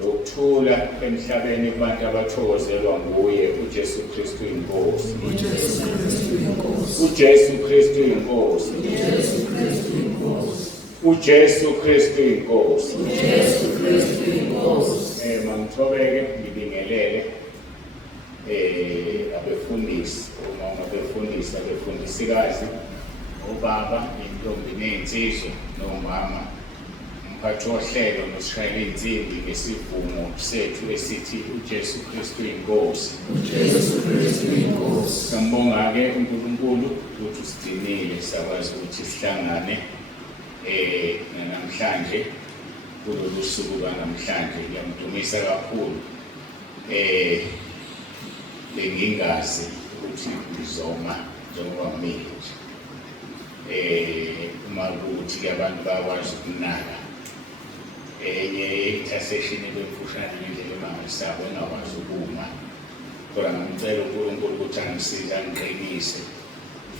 Nokuthula emhlabeni kubantu abathokozelwa nguye uJesu Kristu inkosi. uJesu Kristu inkosi. uJesu Kristu inkosi. Mangithobeke ngibingelele abefundisi, abefundisikazi, obaba, intombi ney'nsizwa, nomama, umphathi wohlelo nosishayela insimbi ngesivumo sethu esithi uJesu Kristu inkosi. Siyambonga-ke uNkulunkulu ukuthi usigcinile sakwazi ukuthi sihlangane namhlanje kulolu suku lwanamhlanje. Ngiyamdumisa kakhulu bengingazi ukuthi ngizoma njengoba mina nje uma kuthi abantu bakwazi ukunaka enye intercession ebemfushane ngendlela emangalisayo engakwazi ukuma, kodwa ngamcela uNkulunkulu ukuthi angisize angiqinise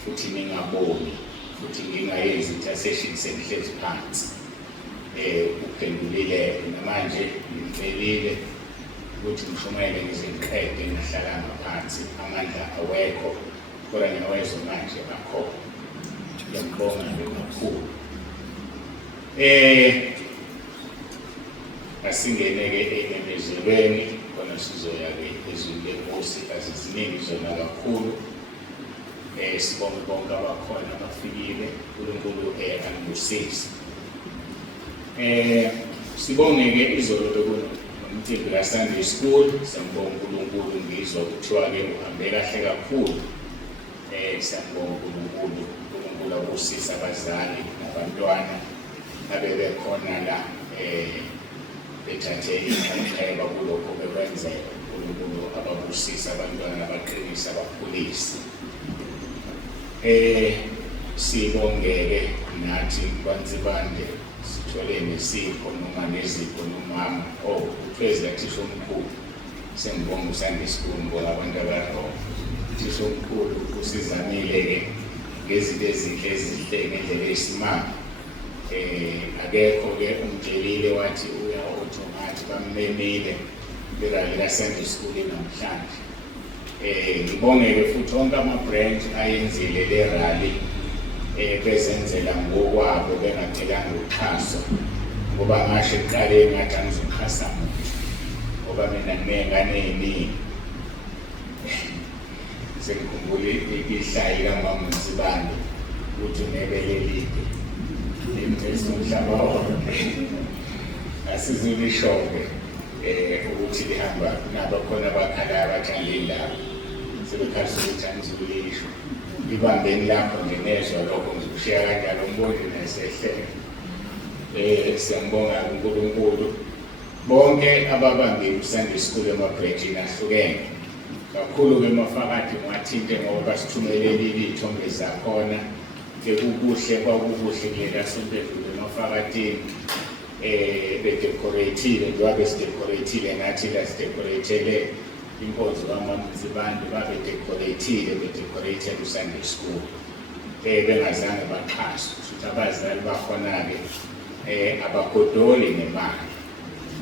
futhi ningaboni futhi ngingayenzi intercession sengihlezi phansi. Uphendulile namanje ngimcelile ukuthi ngishumayele ngiziqede ngihlalanga phansi, amandla awekho kodwa ngiyawezwa manje akhona. Ngiyambonga kakhulu. Asingene-ke ememezelweni khona sizoya-ke ezweni lenkosi, aziziningi zona kakhulu. Sibonge bonke abakhona abafikile, uNkulunkulu angibusise. Sibonge-ke izolo bekunomcimbi ka-Sunday School. Siyambonga uNkulunkulu, ngizwa kuthiwa-ke uhambe kahle kakhulu. Siyambonga uNkulunkulu, uNkulunkulu abusise abazali nabantwana abebekhona la bethathe inxaxheba kulokho bekwenzeka. uNkulunkulu ababusise abantwana, abaqinise, abakhulise. Sibonge-ke nathi kwaNsibande sithole nesipho noma nezipho nomama. Uphezela thisha omkhulu, sengibonga uSunday School ngoba abantu abarongo. Thisha omkhulu usizamile-ke ngezinto ezinhle ngendlela eyisimanga. Akekho-ke umtshelile wathi uya automatic bamemile berali ka-Sunday School namhlanje. Ngibonge-ke futhi onke ama-branch ayenzile le rally bezenzela ngokwabo bengadinganga uxhaso, ngoba ngasho ekuqaleni ngathi angizoxhasa muntu ngoba mina nginey'ngane ey'ningi. Sengikhumbule ihlayi kamama uNsibande ukuthi unebele elide emthethweni umhlaba wonke. Asizulisho-ke ukuthi lihamba nabakhona abakhalayo abathanda indaba sebekhalisa ukuthi angizulisho. Ibambeni lapho nje nezwa lokho ngizokushiya kanjalo umboni nesehlele. Siyambonga uNkulunkulu bonke ababambile uSunday School emabhrejini ahlukene kakhulu-ke mafakathi ngiwathinte ngoba basithumelele iy'thombe zakhona. Bekukuhle, kwakukuhle kulela sonto edlule emafakatini. Bedecorate-ile njengoba besidecorate-ile nathi la sidecorate-ele inkonzo kaMaMnzibande, babedecorate-ile bedecorate-ele uSunday School. Bengazange baxhaswe futhi abazali bakhona-ke abagodoli nemali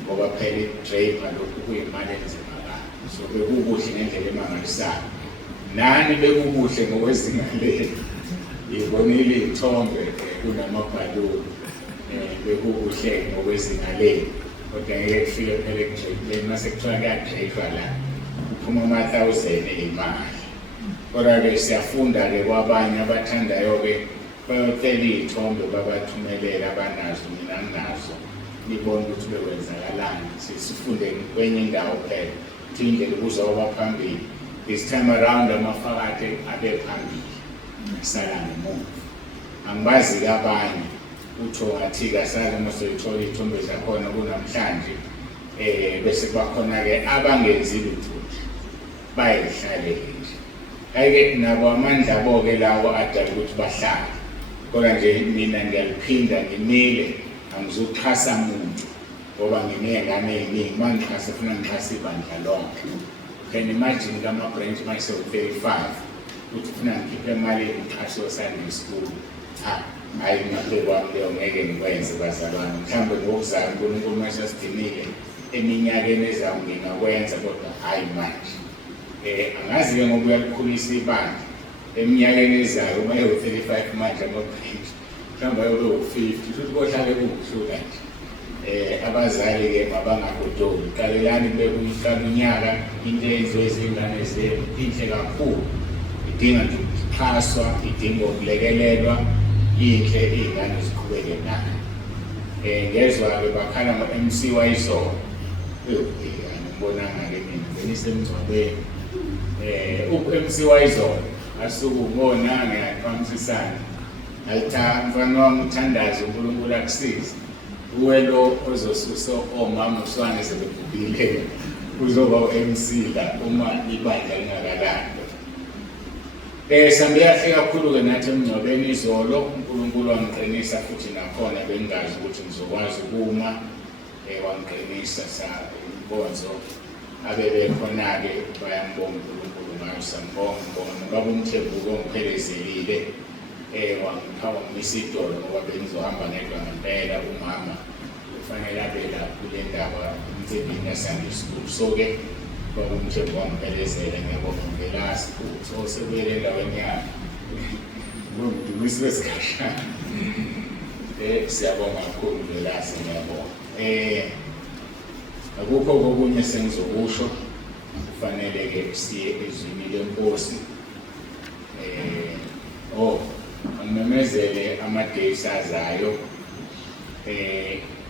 ngoba phela i-draper lokhu kuyimali enzimakayo. So bekukuhle ngendlela emangalisayo, nani bekukuhle ngokwezinga leli. Ngibonile iy'thombe kunamabhaluni, bekukuhle ngokwezinga leli, kodwa ngeke kufike phela ekudrapeni. Mase kuthiwa kuyadrapwa la kuphuma ama-1,000 ey'mali. Kodwa-ke siyafunda-ke kwabanye abathandayo-ke bayotela iy'thombe babathumelela abanazo, mina nginazo, nibone ukuthi bekwenzakalani. Sifunde kwenye indawo phela ukuthi indlela kuzoba phambili. This time around amafakade abe phambili, sala ngemuva. Angibazi-ke abanye utho ngathi kasala uma soyithola iy'thombe zakhona kunamhlanje bese bakhona-ke abangenzi lutho nje bayihlalele nje. Hhayi-ke nabo amandla abo-ke lawo adala ukuthi bahlale, kodwa nje mina ngiyaliphinda ngimile, angizuxhasa muntu ngoba nginey'ngane ey'ningi. Uma ngixhasa funa ngixhasa ibandla lonke. Can imagine kama-branch mayisewu-35 ukuthi funa ngikhiphe imali ngixhase uSunday School. hayi ngaphe kwami leyo ngeke ngikwenze bazalwane, mhlawumbe ngokuzama uNkulunkulu mayesasidinile eminyakeni ezayo ngingakwenza, kodwa hayi manje. Angazi-ke ngoba uyalikhulisa ibandla eminyakeni ezayo, uma ewu-35 manje amabhentshi mhlawumbe ayobe u-50, futhi kohlale kuwukuhlula nje. Abazali-ke mabangagodoli, qalelani bekuyiqala unyaka, into eyenziwe izingane zenu inhle kakhulu, idinga nje ukuxhaswa, idinga ukulekelelwa, inhle iy'ngane ziqhubeke nayo. Ngezwa-ke bakhala ngo-MC Wayizolo, ngibonanga-ke mina benisemngcwabeni. U-MC Wayizolo asuke ubona ngiyaqhamisisana, mfana wami uthandaze uNkulunkulu akusize, uwe lo ozosusa omama uswane sebebhubhile uzoba u-MC la uma ibandla lingakalandwa. Sambe yahle kakhulu-ke nathi emngcwabeni izolo, uNkulunkulu wangiqinisa futhi nakhona bengazi ukuthi ngizokwazi ukuma, wangiqinisa inkonzo abebekhona-ke bayambonga uNkulunkulu ngayo, sambonga ngibaba uMthembu ongiphelezelile, wangimisa idolo ngoba bengizohamba ngedwa ngempela. Umama kufanele abe la kule ndaba emcimbini yaSunday School, so-ke ubaba uMthembu wangiphelezela, ngiyabonga ngelasi futhi osebuyele endaweni yami ngomdumisi wesikhashana. Siyabonga kakhulu ngelasi, ngiyabonga. Akukho kokunye sengizokusho, kufanele-ke siye ezwini lenkosi. Angimemezele ama-days azayo.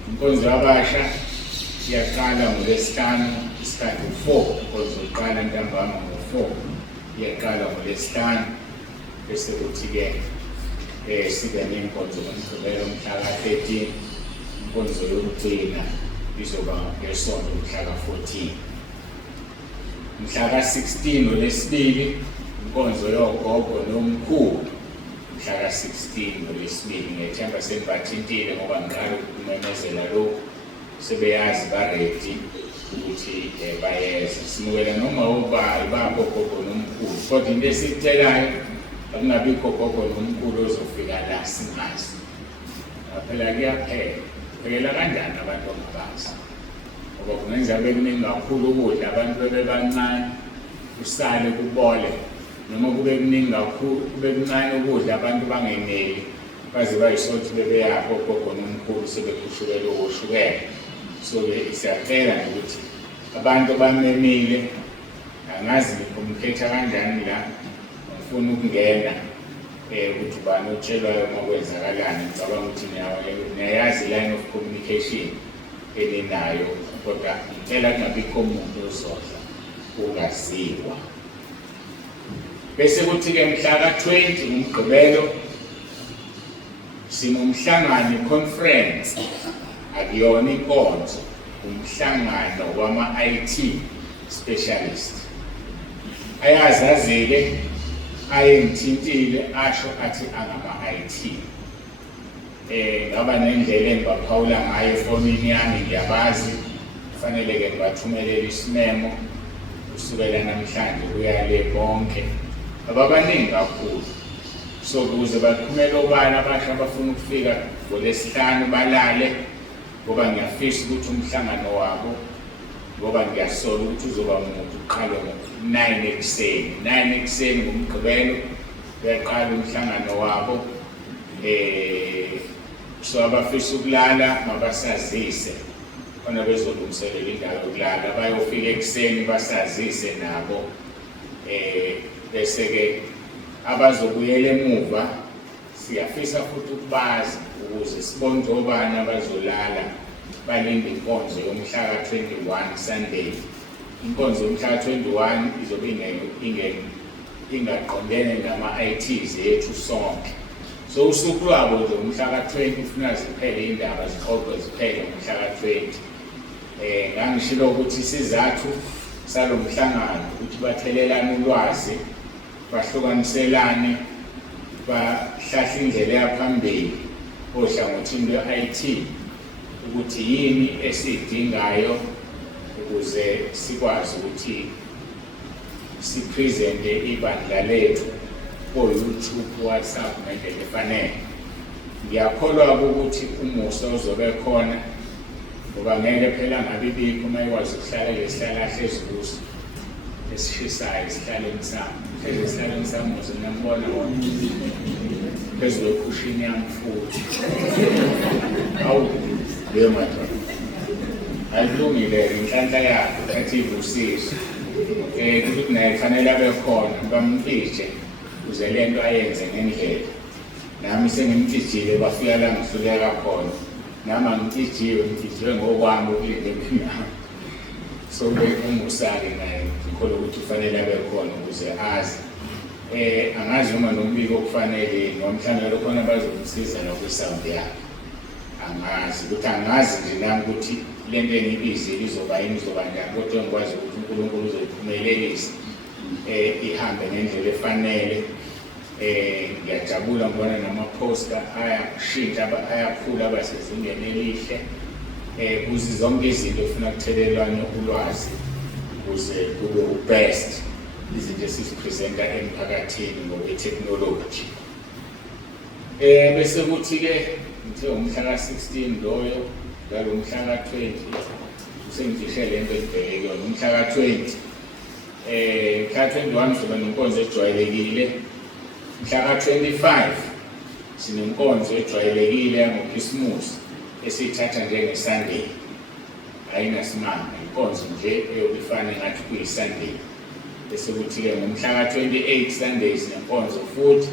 Inkonzo yabasha iyaqala ngoLwesihlanu isikhathi u-4, inkonzo iqala ntambama ngo-4, iyaqala ngoLwesihlanu, bese kuthi-ke sibe ney'nkonzo ngoMgqibelo mhla ka-13, inkonzo yokugcina izoba ngesonto mhla ka-14. Mhla ka-16 ngoLwesibili inkonzo yogogo nomkhulu, mhla ka-16 ngoLwesibili. Ngiyethemba senibathintile ngoba ngiqala ukumemezela lokhu, sebeyazi baredi ukuthi bayeza. Simukela noma ubani bagogogo nomkhulu, kodwa into esiyicelayo akungabikho gogo nomkhulu ozofika la singazi. Phela kuyaphela, phela kanjani abantu ongabazi, ngoba kungenza bekuningi kakhulu ukudla abantu bebebancane usale kubole, noma kube kuningi kakhulu kube kuncane ukudla abantu bangeneli baze bayisothi bebeyapho gogo nomkhulu sebekhushukela ukushukela. So-ke siyacela ukuthi abantu bamemile, angazi ngikhetha kanjani la, ngifuna ukungena ukuthi ubani otshelwayo uma kwenzakalani. Ngicabanga ukuthi niyayazi line of communication eninayo, kodwa ngicela kungabikho umuntu ozodla ungaziwa. Bese kuthi-ke mhla ka-20 ngoMgqibelo sinomhlangano, conference, akuyona inkonzo, umhlangano wama-IT specialist. Ayazazile, ayengithintile, asho athi angama-IT. Ngaba nendlela engibaphawula ngayo efonini yami, ngiyabazi, kufanele-ke ngibathumelele isimemo kusukela namhlanje kuya le bonke ababaningi kakhulu. So ukuze baphumele obani abasha abafuna ukufika ngoLwesihlanu balale, ngoba ngiyafisa ukuthi umhlangano wabo, ngoba ngiyasola ukuthi uzoba umuntu uqala ngo-9 ekuseni. 9 ekuseni ngoMgqibelo uyaqala umhlangano wabo. So abafisa ukulala mabasazise, khona bezolungiselela indawo yokulala. Bayofika ekuseni basazise nabo, bese-ke abazobuyela emuva siyafisa futhi ukubazi ukuze sibone obani abazolala balinde inkonzo yomhla ka-21 Sunday. Inkonzo yomhla ka-21 izobe ingaqondene nama-ITs yethu sonke. So usuku lwabo nje umhla ka-20 ufuna ziphele indaba zixoxwe ziphele ngomhla ka-20. Ngangishilo ukuthi isizathu salo mhlangano ukuthi bathelelane ulwazi, bahlukaniselane, bahlahla indlela yaphambili ohlangothini lwe-IT ukuthi yini esiyidingayo ukuze sikwazi ukuthi sipresente ibandla lethu ko-YouTube, WhatsApp ngendlela efanele. ngiyakholwa ukuthi umusa uzobe khona ngoba ngeke phela ngabe ibikho uma ikwazi ukuhlala lesihlala ezikuso esishisayo isihlaleni sami esihlaleni sami ngiyambona wona phezu kwekhushini yami futhi awu leyo madoda akulungile inhlanhla yakho athi ivusiswe ukuthi naye kufanele abe khona bamfishe uze le nto ayenze ngendlela nami sengimtshijile bafika la ngihluleka khona nami ngitijiwe ngokwami ukulinde mina so umusa-ke naye ngikholwa ukuthi kufanele abe khona ukuze azi angazi noma nombiko okufanele nomhlangano khona bazomsiza nakwisawundi yakhe angazi ukuthi angazi nje nami ukuthi le nto engibizile izoba yini izoba njani kodwa ngikwazi ukuthi uNkulunkulu uzoyiphumelelisa ihambe ngendlela efanele. Ngiyajabula ngibona namaphosta ayashintsha ayakhula aba sezingeni elihle kuze zonke izinto efuna ukuthelelwana ulwazi ukuze kube ubest izinto esizipresenta emphakathini ngokwe-technology. Bese kuthi-ke ngithe umhla ka-16 loyo ngalo umhla ka-20 usengifishe le nto engibheke kuyona umhla ka-20 mhla 21 soba nenkonzo ejwayelekile. Mhla ka-25 sinenkonzo ejwayelekile yangokhisimusi esiyithatha njenge-Sunday ayinasimanga inkonzo nje eyobifana ngathi kuyi-Sunday. Bese kuthi-ke ngomhla ka-28 Sunday sinenkonzo futhi.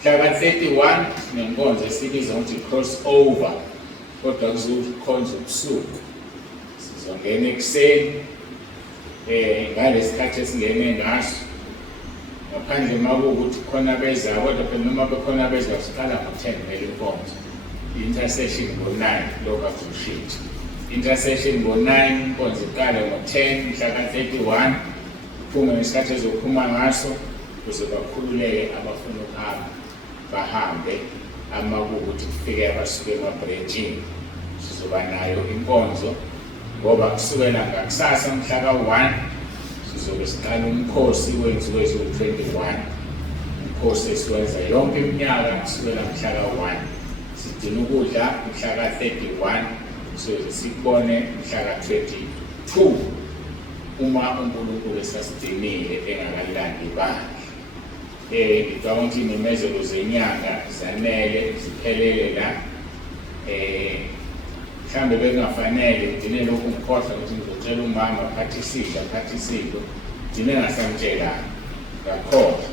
Mhla ka-31 sinenkonzo esibiza ukuthi cross over kodwa kuzokhonza ubusuku sizongena ekuseni ngalesi esingene ngaso ngaphandle makuwukuthi khona bezayo kodwa phela noma bekhona bezayo siqala ngo-10 vele inkonzo. I-intercession ngo-9 lokhu akuzoshintsha. Intercession ngo-9 inkonzo iqale ngo-10 mhla ka-31 uphume ngesikhathi ezophuma ngaso ukuze bakhululeke abafuna ukuhamba bahambe amakuwukuthi kufike abasuke emabhrejini sizoba nayo inkonzo ngoba kusukela ngakusasa mhla ka-1 sizobe siqala umkhosi wenziwe zo-21 umkhosi esiwenza yonke iminyaka kusukela mhla ka-1 sidinga ukudla mhla ka-31 soze sikubone mhla ka-22 uma uNkulunkulu esasidinile engakalandi ibandla. Ngicabanga ukuthi imemezelo zenyanga zanele ziphelele la mhlambe bekungafanele ngidine lokhu ngikhohlwa ukuthi ngizotshela umama phathi isidlo ngidine ngasamtshelanga ngakhohlwa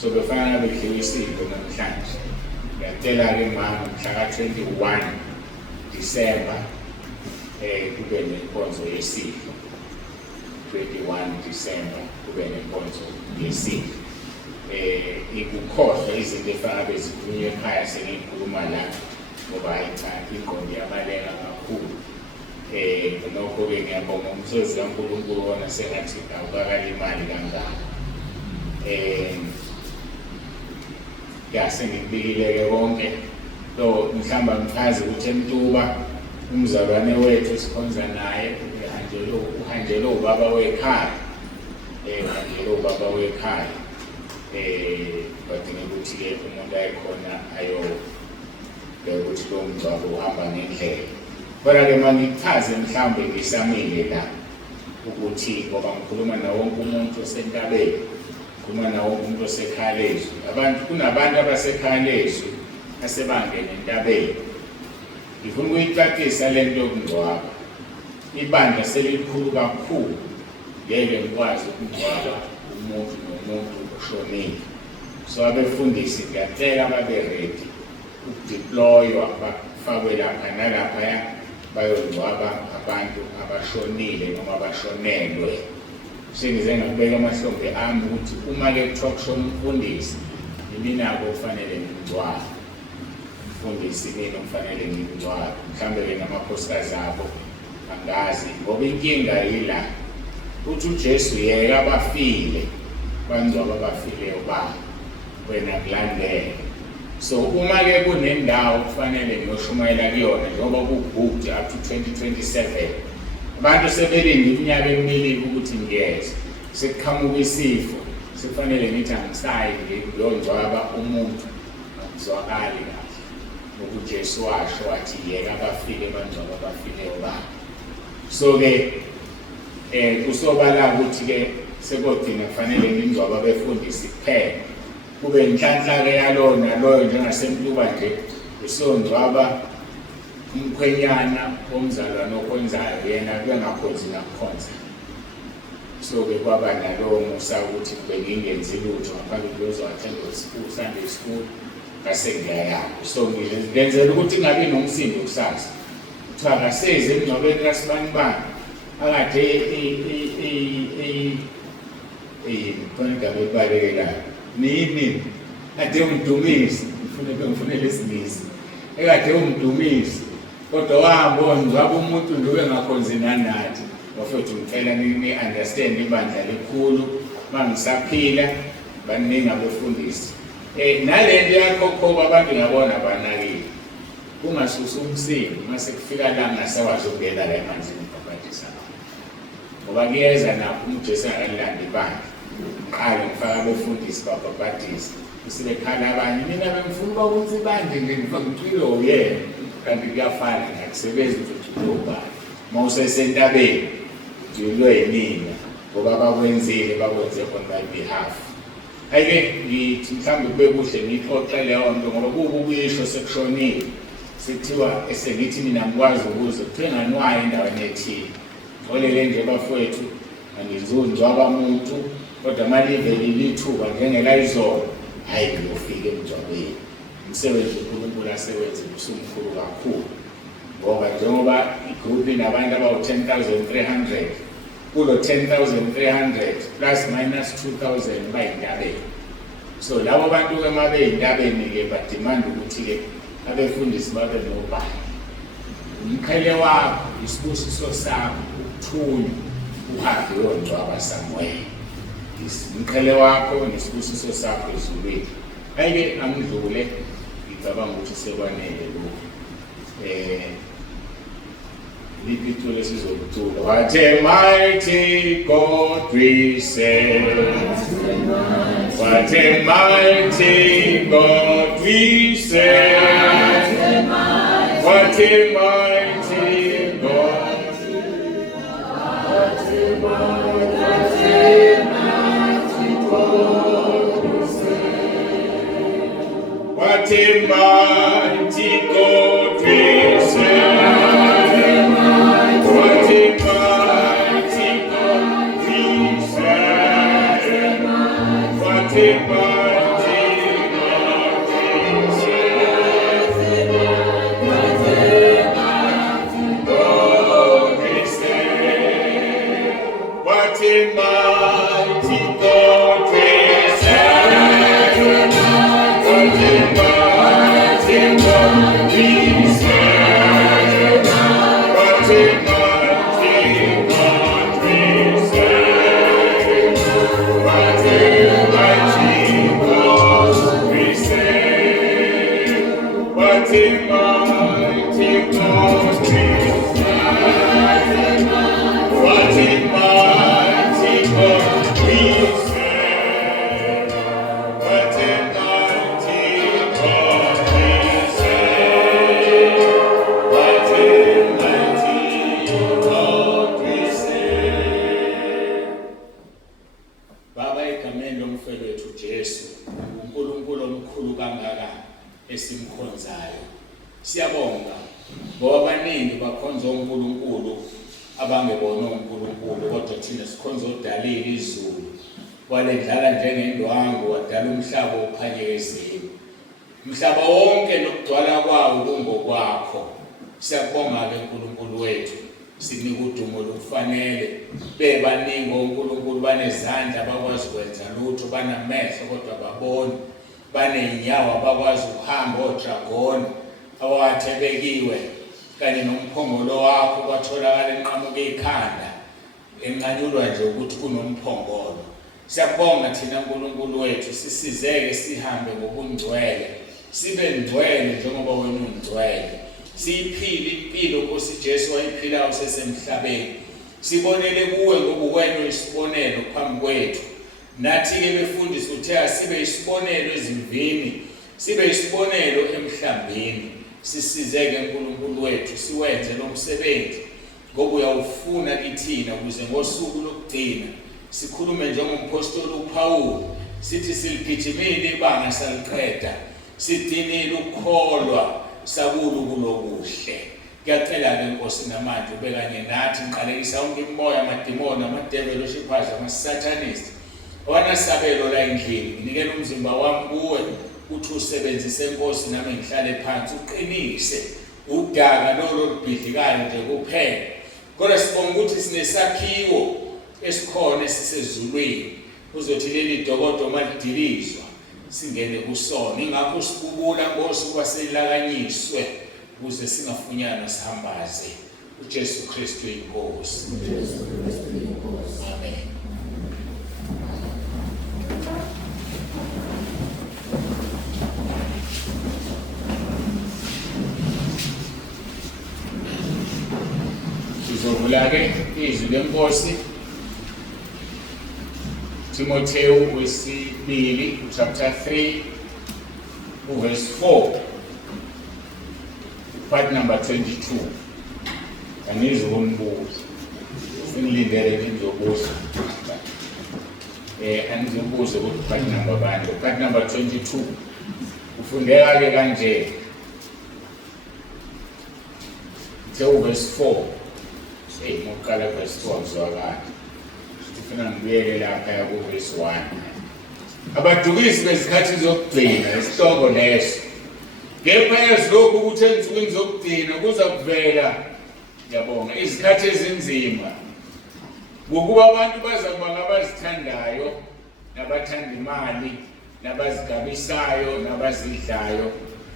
so befanele bedliwe isidlo namhlanje. Ngiyatshela-ke mama mhla ka-21 Disemba kube nenkonzo yesidlo 21 Disemba kube nenkonzo yesidlo. Ikukhohlwa izinto efanele zikhulunywe ekhaya sengikhuluma la ngoba ayithandi ingqondo yabalenga kakhulu. Nokho-ke ngiyabonga umsebenzi kaNkulunkulu wona sengathi awukakalimali kangako. Sengikubikile-ke konke lo mhlamba ngiphazi ukuthi eMtuba umzalwane wethu sikhonza naye uhanjelwe ubaba wekhaya badinga ukuthi-ke umuntu ayekhona ukuthi lowo mngcwabo uhamba ngendlela. Kodwa-ke uma ngikuchaze mhlawumbe ngisamile la ukuthi ngoba ngikhuluma nawo wonke umuntu osentabeni ngikhuluma nawo wonke umuntu osekhaya lezwi kunabantu abasekhaya lezwi asebangene entabeni. Ngifuna ukuyicacisa le nto yokungcwaba. Ibandla selilikhulu kakhulu ngeke ngikwazi ukungcwaba umuntu nomuntu oshonile. So abefundisi ngiyacela babe ready ukudeploywa bafakwe lapha nalaphaya bayongcwaba abantu abashonile noma abashonelwe. Sengize ngakubeka amahlombe ami ukuthi uma-ke kuthiwa kusho umfundisi iminako kufanele ngimngcwabe. Umfundisi mina kufanele ngimngcwabe. Mhlawumbe-ke namakhosikazi abo angazi ngoba inkinga yila uthi uJesu yeka abafile bangcwaba abafileyo babo wena kulandela. So uma-ke kunendawo kufanele ngiyoshumayela kuyona njengoba ku-booked up to 2027 abantu sebelinde iminyaka emibili ukuthi ngiyeza sekuqhamuka isifo sekufanele ngithi angisayi ngiyongcwaba umuntu angizwakali kahle uJesu washo wathi yeka bafike abangcwaba abafileyo babo. So-ke kusobala ukuthi-ke sekugcina kufanele ngingcwaba abefundisi kuphela. Kube inhlanhla-ke yaloyo naloyo njengasemtuba nje usongcwaba umkhwenyana womzalwane okwenzayo yena bengakhonzi nakukhonza. So-ke kwaba nalowo musa ukuthi kube ngingenzi lutho ngaphambi kuyozo-attend Sunday school ngase ngiyayapho. So ngenzela ukuthi kungabi nomsindo kusasa. Kuthiwa akaseze emngcwabeni kaSibanibani akade khona igama elibalulekelayo. Nini ade umdumisi ngifunele isingisi ekade umdumisi kodwa wahamba wangcwaba umuntu nje bengakhonzi nanathi bafethu ngicela ni-understand ibandla likhulu mangisaphila baningi abefundisi nalento yakhokhoba abantu ngabona banakile kungasusa umsindo mase kufika la ngasewazi ukungena la emanzini babhadisa ngoba kuyeza napho uJesu akalanda ibandla ngiqale ngifaka abefundisi babhadisa usibekhala abanye mina bengifuna ukuthi ibandla ngifakicwile oyena kanti kuyafana ngakusebenza ukuthi ubani mawusesentabeni dilwe yinina ngoba bakwenzile bakwenze on my behalf. Ake ngithi mhlawumbe kube kuhle ngixoxe leyo nto ngoba kubuyisho sekushonile sithiwa esengithi mina ngikwazi ukuze kuthiwe nganwayo endaweni ethile olele nje bafowethu angizungcwaba umuntu kodwa malivele lithuba njengela izolo hayi ngiyofika emngcwabeni. Umsebenzi uNkulunkulu asewenze usumkhulu kakhulu ngoba njengoba igroup inabantu abawu-10,300 kulo 10,300 plus minus 2,000 bayintabeni. So labo bantu-ke uma beyintabeni-ke badimanda ukuthi-ke abefundisi babe nobani. Umqhele wakho, isibusiso sakho, ukuthunywa uhambe uyongcwaba somewhere. Umqhele wakho nesibusiso sakho ezulwini. Ayike angidlule ngicabanga ukuthi sekwanele lokho. What a mighty God we serve. What a mighty God we serve. What a mighty God. What a mighty God we serve. Siyabonga ngoba abaningi bakhonza uNkulunkulu abangebona uNkulunkulu kodwa thina sikhonza odalile izulu walendlala njengendwangu wadala umhlaba ophanyezeni. Umhlaba wonke nokugcwala kwawo kungokwakho. Siyabonga-ke uNkulunkulu wethu, sinika udumo olufanele. Bebaningi oNkulunkulu banezandla bakwazi ukwenza lutho, banamehlo kodwa babone, baney'nyawo abakwazi ukuhamba odragoni awathebekiwe kanye nomphongolo wakho kwatholakala enqamuka ekhanda enqanyulwa nje ukuthi kunomphongolo. Siyabonga thina uNkulunkulu wethu, sisizeke sihambe ngobungcwele, sibe ngcwele njengoba wena ungcwele. Siyiphile impilo Nkosi Jesu wayiphilayo usesemhlabeni. Sibonele kuwe ngoba wena uyisibonelo phambi kwethu. Nathi-ke befundisi uthe asibe isibonelo ezimvini, sibe isibonelo emhlambini. sisizeke uNkulunkulu wethu siwenze lo msebenzi ngoba uyawufuna kithina ukuze ngosuku lokugcina sikhulume njengompostoli uPaul sithi siligijimile ibanga saliqeda sidinile ukukholwa sakulu kulokuhle. Ngiyacela-ke Nkosi namanje ube kanye nathi ngiqalekisa yonke imimoya amadimoni amadevil worshippers amasatanist owanasabelo la endlini nginikela umzimba wami kuwe uthi usebenzise Nkosi nami ngihlale phansi uqinise udaka lolo lubhidlikayo nje kuphela. Kodwa sibonga ukuthi sinesakhiwo esikhona esisezulwini uzothi leli dokodo malidilizwa singene kusona. Ingakho sikubula Nkosi kuba selakanyiswe ukuze singafunyana sihambaze uJesu Kristu inkosi. Amen. Sizovula-ke izwi lenkosi Timotheo wesibili chapter 3 verse 4 part number 22. Angizokumbuza singilindele ngizobuza angizobuza ukuthi part number bani. Part number 22 ufundeka-ke kanje verse 4 ngokuqala verse 4 ngizwakala sifuna ngibuyele lapha ku verse 1. Abadukisi bezikhathi zokugcina isihloko leso. Kepha yazilokhu ukuthi ensukwini zokugcina kuza kuvela ngiyabonga izikhathi ezinzima ngokuba abantu bazakuba ngabazithandayo nabathanda imali nabazigabisayo nabazidlayo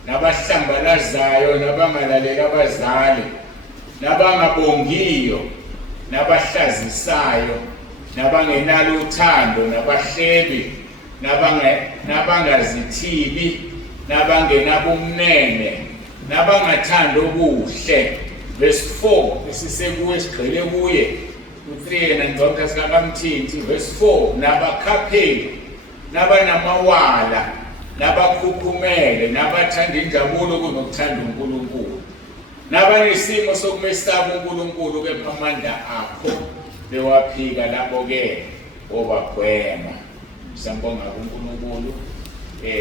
nabahlambalazayo nabangalaleli abazali nabangabongiyo nabahlazisayo nabangenalo uthando nabahlebi nabangazithibi nabangenabumnene nabangathanda okuhle. Verse 4 esisekuwe sigqile kuye u3 yena ngicela sikaMthinthi. Verse 4 nabakhapheli nabanamawala nabakhukhumele nabathanda injabulo kunokuthanda uNkulunkulu nabanesimo sokumesaba uNkulunkulu kepha amandla akho bewaphika lapho-ke obagwema. Siyambonga kuNkulunkulu.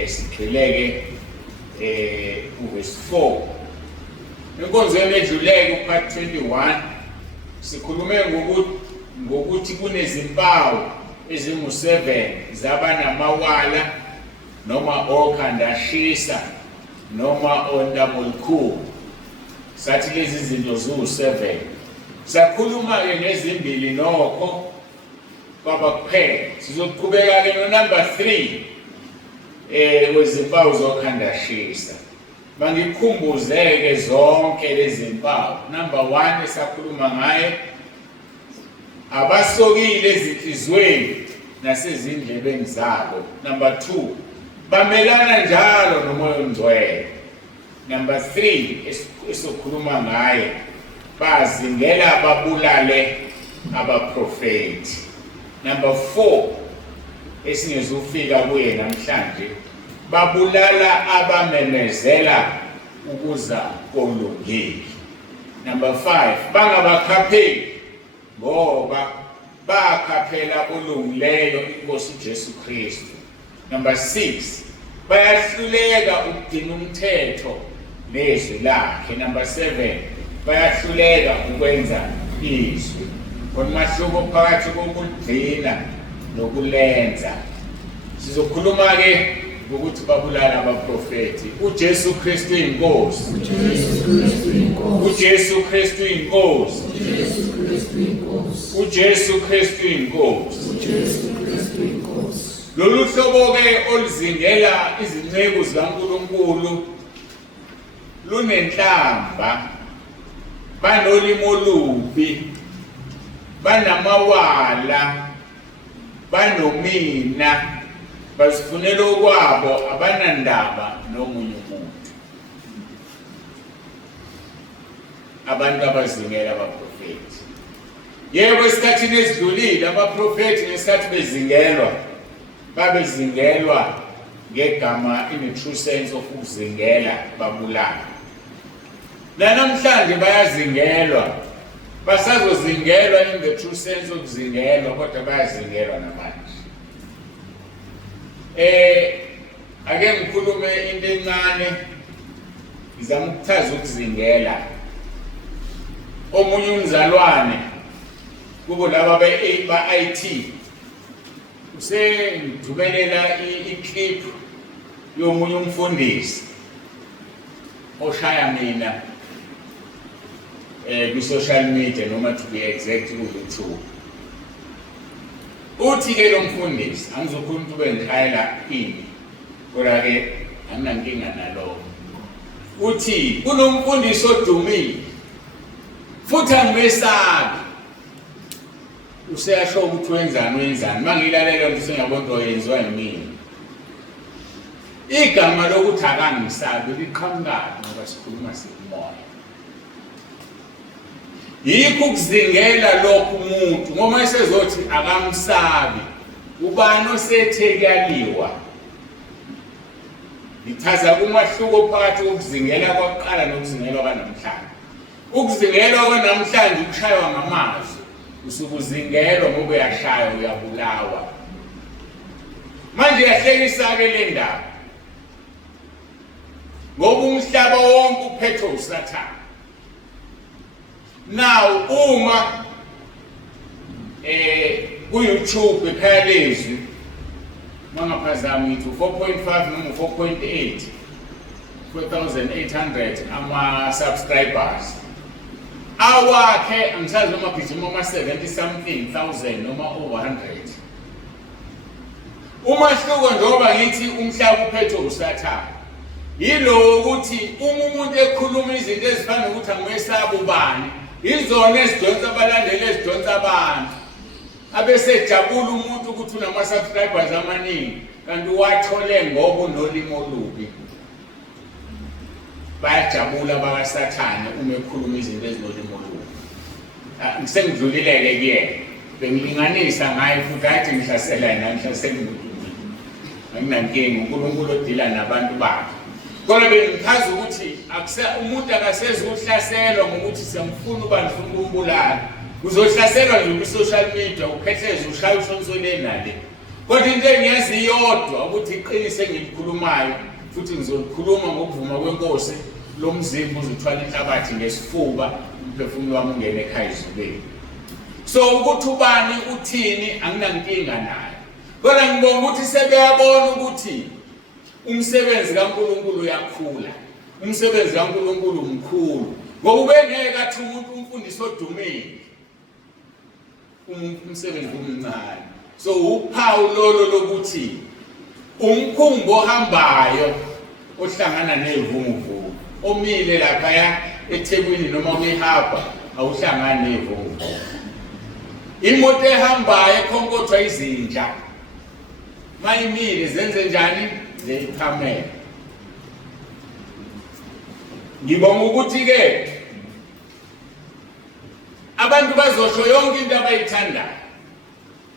Sigqileke verse 4. Enkonzweni edluleke part 21 sikhulume ngokuthi kunezimpawu ezingu7 zabanamawala noma okhandashisa noma ondabulukhulu. Sathi lezi zinto ziwu7. Sakhuluma-ke ngezimbili nokho kwaba kuphela. Sizoqhubeka-ke no-number 3 wezimpawu zokhandashisa. Bangikhumbuze-ke zonke lezi mpawu. Number 1 esakhuluma ngaye abasokile ezinhlizweni nasezindlebeni zabo. Number 2 bamelana njalo nomoya ongcwele. Number 3 esokhuluma ngaye bazingela babulale abaprofeti. Number 4 esingezufika kuye namhlanje babulala abamemezela ukuza kolungile. Number 5 bangabakhapheli ngoba bakhaphela olungileyo inkosi Jesu Kristu. Number 6 bayahluleka ukugcina umthetho nezwi lakhe. Number 7 bayahluleka ukwenza izwi. Konmahluko phakathi kokugcina nokulenza. Sizokhuluma-ke ukuthi babulala abaprofeti. uJesu Kristu inkosi. uJesu Kristu inkosi. uJesu Kristu inkosi. Lolu hlobo-ke oluzingela izinceku zikaNkulunkulu lunenhlamba, banolimo olubi, banamawala, banomina, bazifunela okwabo, abanandaba nomunye umuntu. Abantu abazingela abaprofeti. Yebo, esikhathini esidlulile abaprofeti ngesikhathi bezingelwa babezingelwa ngegama in the true sense of ukuzingela babulala. Namhlanje bayazingelwa, basazozingelwa in the true sense of zingelwa, kodwa bayazingelwa namanje. Ake ngikhulume into encane, ngizama ukuchaza ukuzingela. Omunye umzalwane kubo laba ba-IT usengithumelela i-clip yomunye umfundisi oshaya mina ku-social media, noma to be exact ku-YouTube. Uthi-ke lo mfundisi, angizokhuluma ukuthi ube ngishayela ini, kodwa-ke anginankinga nalokho. Uthi kunomfundisi odumile futhi angimesabi, useyasho ukuthi wenzani. Mangilalela ngithi ngiyabona into oyenziwa yimina. Igama lokuthi akangisabi liqhamuka ngoba sikhuluma simoya. Yikho ukuzingela lokho umuntu ngoba esezothi akamsabi, ubani osethekaliwa. Ngichaza kumahluko phakathi kokuzingela kwakuqala nokuzingela kwanamhlanje. Ukuzingelwa kwanamhlanje ukushaywa ngamazwi, usukuzingelwa ngoba uyashaywa, uyabulawa. Manje yahlekisa-ke le ndaba ngoba umhlaba wonke uphethwe usathane. Now uma ku-YouTube ekhaya lezwi mangaphazami ngithi 4.5 noma 4.8 4,800 ama-subscribers. Awakhe angisazi noma gijima ama-70 something thousand noma over 100. Umahluko njengoba ngithi umhlaba uphethwe usathane, yilo ukuthi uma umuntu ekhuluma izinto ezifana nokuthi angimesabi ubani, izona ezidonsa abalandeli, ezidonsa abantu. Abesejabula umuntu ukuthi unama-subscribers amaningi kanti uwathole ngoba unolimo olubi. Bayajabula bakasathane uma ekhuluma izinto ezinolimo olubi. Ngisengidlulile-ke kuyena, bengilinganisa ngaye futhi athi ngihlasela yena, ngihlasela umuntu. Anginankinga, uNkulunkulu odila nabantu bakhe. Kodwa bengichaza ukuthi umuntu akasezi ukuhlaselwa ngokuthi siyamfuna ubani ufuna ukumbulala. Uzohlaselwa nje ku-social media, ukhehleze ushaye ushonsole nale. Kodwa into engiyazi iyodwa ukuthi iqinise engilikhulumayo, futhi ngizolikhuluma ngokuvuma kwenkosi, lo mzimba uzothwala inhlabathi ngesifuba, umphefumulo wami ungene ekhaya ezulwini. So ukuthi ubani uthini anginankinga naye. Kodwa ngibonga ukuthi sebeyabona ukuthi umsebenzi kaNkulunkulu uyakhula, umsebenzi kaNkulunkulu mkhulu. Ngoba ubengeke athi umuntu umfundisi odumile umsebenzi omncane. So uphawu lolo lokuthi umkhumbi ohambayo ohlangana nevumvu, omile lapha eThekwini noma kwihaba awuhlangani nevumvu. Imoto ehambayo ekhonkotha izinja, mayimile zenze njani? Zeyiphamela. Ngibonga ukuthi-ke abantu bazosho yonke into abayithandayo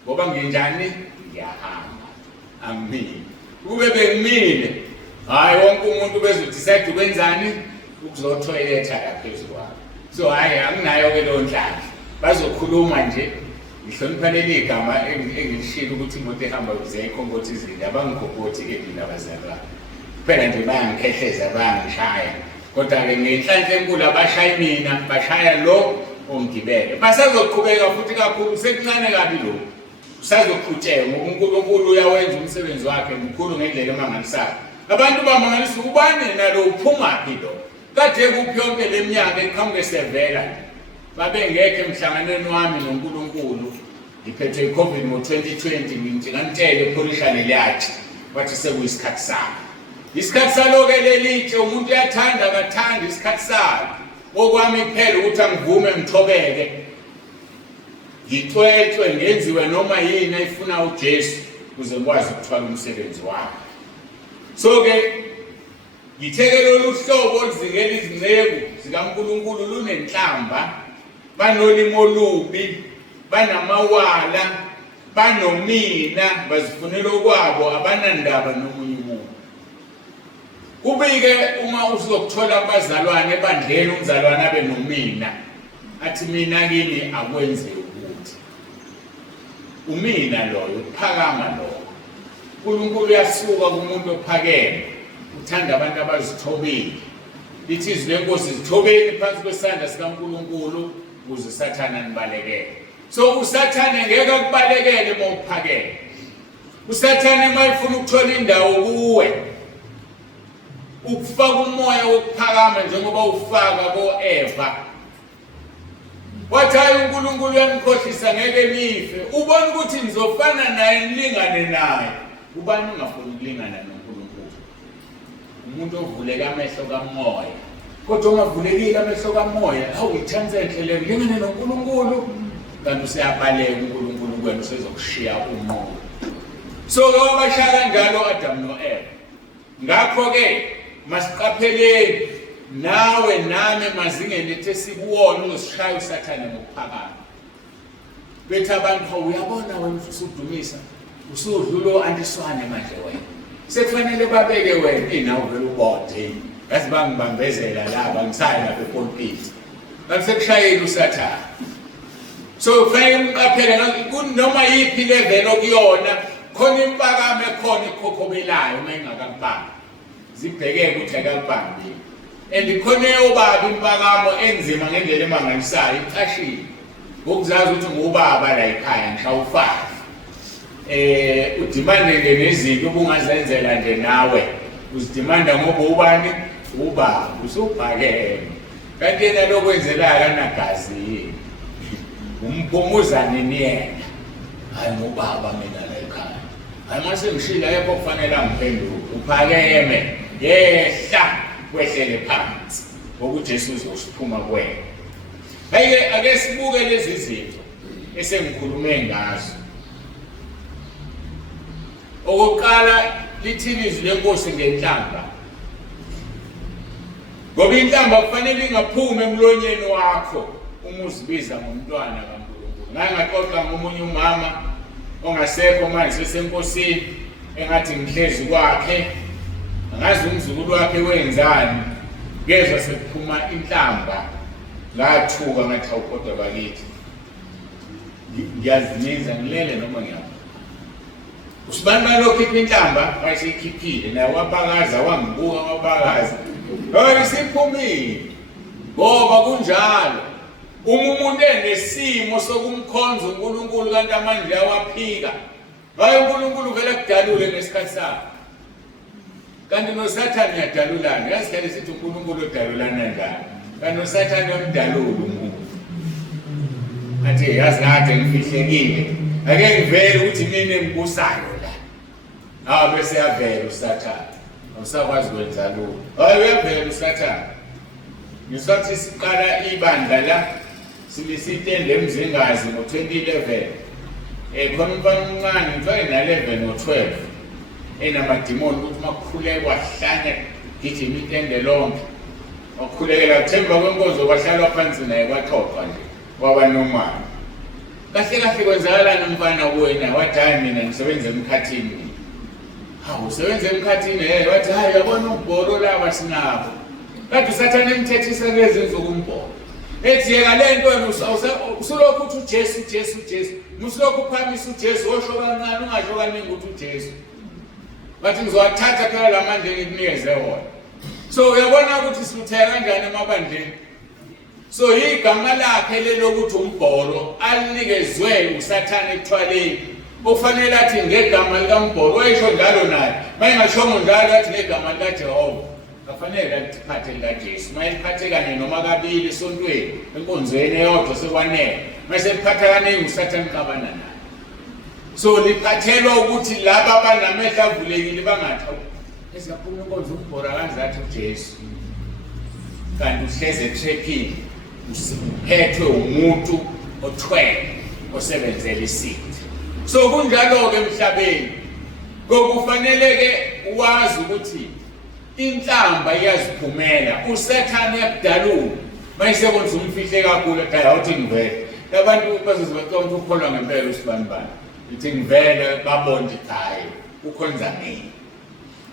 ngoba nginjani? Ngiyahamba, angimile. Kube bengimile, hayi wonke umuntu bezodecide ukwenzani? Ukuzothoyiletha la phezulu kwabo. So hayi anginayo-ke leyo nhlahla, bazokhuluma nje. Ngihlonipha leli gama engilishilo ukuthi imoto ehamba ziyayikhonkotha izinto, abangikhonkhothi-ke mina abazali bami. Kuphela nje bayangikhehleza, bayangishaya. Kodwa-ke ngenhlanhla enkulu abashayi mina, bashaya lo ongibele. Basazoqhubeka futhi kakhulu, sekuncane kabi lo. Usazoqhutsheka ngoba uNkulunkulu uyawenza umsebenzi wakhe mkhulu ngendlela emangalisayo. Abantu bamangalisa ubani nalo uphumaphi lo. Kade kuphi yonke le minyaka eqhamuke sevela. Babengekho emhlanganweni wami noNkulunkulu. Ngiphethwe i-COVID ngo-2020, ngingitshele ePolishane liyathi wathi sekuyisikhathi sakhe. Isikhathi salo-ke lelitshe, umuntu uyathanda akathanda isikhathi sakhe. Okwami kuphela ukuthi angivume ngithobeke, ngithwethwe ngenziwe noma yini ayifuna uJesu ukuze ngikwazi ukuthwala umsebenzi wakhe. So-ke ngithekele lolu hlobo oluzingela izinceku zikaNkulunkulu lunenhlamba, banolimo olubi, banamawala, banomina, bazifunela okwabo, abanandaba nomunye umuntu. Kubike uma uzokuthola abazalwane ebandleni umzalwane abe nomina athi mina kimi akwenze ukuthi umina loyo uphakama loyo. uNkulunkulu uyasuka kumuntu ophakeme uthanda abantu abazithobile. Lithi izwi lenkosi zithobeni phansi kwesandla sikaNkulunkulu ukuze uSathane anibalekele. So uSathane ngeke akubalekele uma uphakeme. uSathane uma efuna ukuthola indawo kuwe ukufaka umoya wokuphakama njengoba ufaka ko-Eva. Wathi hayi uNkulunkulu uyanikhohlisa ngeke nife. Ubona ukuthi nizofana naye nilingane naye. Ubani ungafuni ukulingana noNkulunkulu? Umuntu ovuleka amehlo kamoya. Kodwa ungavulekile amehlo kamoya awuyithanze enhle leyo lingane noNkulunkulu. Kanti useyabaleka uNkulunkulu kwena usezokushiya umoya. So wabashaya kanjalo Adam no-Eva. Ngakho-ke masiqapheleni nawe nami mazingeni ethe sikuwona uzishaya uSathane ngokuphakama. Bethi abantu uyabona wena usudumisa usudlulo andiswane manje wena. Sekufanele babeke wena nawe vele ubode. Yazi bangibambezela laba ngisaya lapha ePolpiti. Kanti sekushayela uSathane. So kufanele umqaphele noma yiphi level okuyona khona impakamo ekhona ekhokhobelayo uma ingakakubambi. Zibheke ukuthi akakubambi. And khona obaba impakamo enzima ngendlela emangalisayo iqashile. Ngokuzazi ukuthi ngubaba la ekhaya ngishawu 5. Udimande nezinto obungazenzela nje nawe. Uzidimanda ngoba ubani? Ubaba usubhakeme. Kanti yena lokwenzelayo kanagazi. Umphumuzane niyena. Hayi ngubaba mina la ekhaya. Hayi mase ngishila yakho kufanele angiphendule. Uphakeme. Yehla kwehlele phansi ngokuthi Jesu uzosiphuma kuwena. Hayike ake sibuke lezi zinto esengikhulume ngazo. Okokuqala lithi izwi lenkosi ngenhlamba. Ngoba inhlamba kufanele ingaphumi emlonyeni wakho uma uzibiza ngomntwana kaNkulunkulu. Ngaxoxa ngomunye umama ongasekho manje sesenkosini engathi ngihlezi kwakhe. Angazi umzukulu wakhe wenzani. Ngezwe sekuphuma inhlamba. Lathuka ngathi awukodwa bakithi. Ngiyaziniza ngilele noma ngiyapha. Usibani lokho ikhipha inhlamba wayeseyikhiphile naye wabakaza wangibuka wabakaza. Hayi siphumile. Ngoba kunjalo. Uma umuntu enesimo sokumkhonza uNkulunkulu kanti amandla yawaphika. Hayi uNkulunkulu vele kudalule ngesikhathi sakhe. Kanti noSathane uyadalulana. Yasikele sithi uNkulunkulu odalulana njani. Kanti noSathane uyamdalula umuntu. Athi yazi ngathi ngifihlekile. Ake ngivele ukuthi mina engibusayo la. Bese yavela uSathane. Awusakwazi kwenza lokho. Hayi uyavela uSathane. Ngisathi siqala ibandla la silisitende emzingazi ngo-2011. Khona umfana omncane ngifake na-11 no-12. Enamadimoni ukuthi makukhuleka wahlanya gijima itende lonke. Wakhulekela kuthemba kwenkonzo kwahlalwa phansi naye kwaxoxa nje kwaba nomama. Kahle kahle kwenzakalani mfana kuwena? Wathi hayi mina ngisebenza emkhathini. Hawu usebenza emkhathini? Wathi hayi yabona ubhoro laba sinabo. Kanti uSathane emthethisa lezi nsuku umbhoro. Ethi yeka lento wena usulokhu uthi uJesu Jesu Jesu. Musulokhu uphamisa uJesu osho kancane ungasho kaningi ukuthi uJesu. Bathi ngizowathatha phela lamandla ngikunikeze wona. So uyabona ukuthi silutheka kanjani emabandleni. So igama lakhe lelokuthi umbhoro alinikezwe uSathane ekuthwaleni. Okufanele athi ngegama likaMbhoro wayisho njalo naye. Mayengashongo njalo athi ngegama likaJehova. Kufanele aliphathe likaJesu. Mayeliphathe kanye noma kabili esontweni enkonzweni eyodwa sekwanele. Mase liphatha kaningi uSathane uxabana naye. So liphathelwa ukuthi laba abanamehlo avulekile bangathi esiyaphuma inkonzo umbhora kanzathi uJesu. Kanti uhleze etrapini uphethwe umuntu othwele osebenzela isitha. So kunjalo ke emhlabeni. Ngokufanele ke wazi ukuthi inhlamba iyaziphumela. uSathane yakudalula. Mayisekwenza umfihle kakhulu ekhaya awuthi ngivele. Abantu bazozibaxa ukuthi ukholwa ngempela uSibani bani. Ithi ngivele babonde ekhaya ukhonza nini.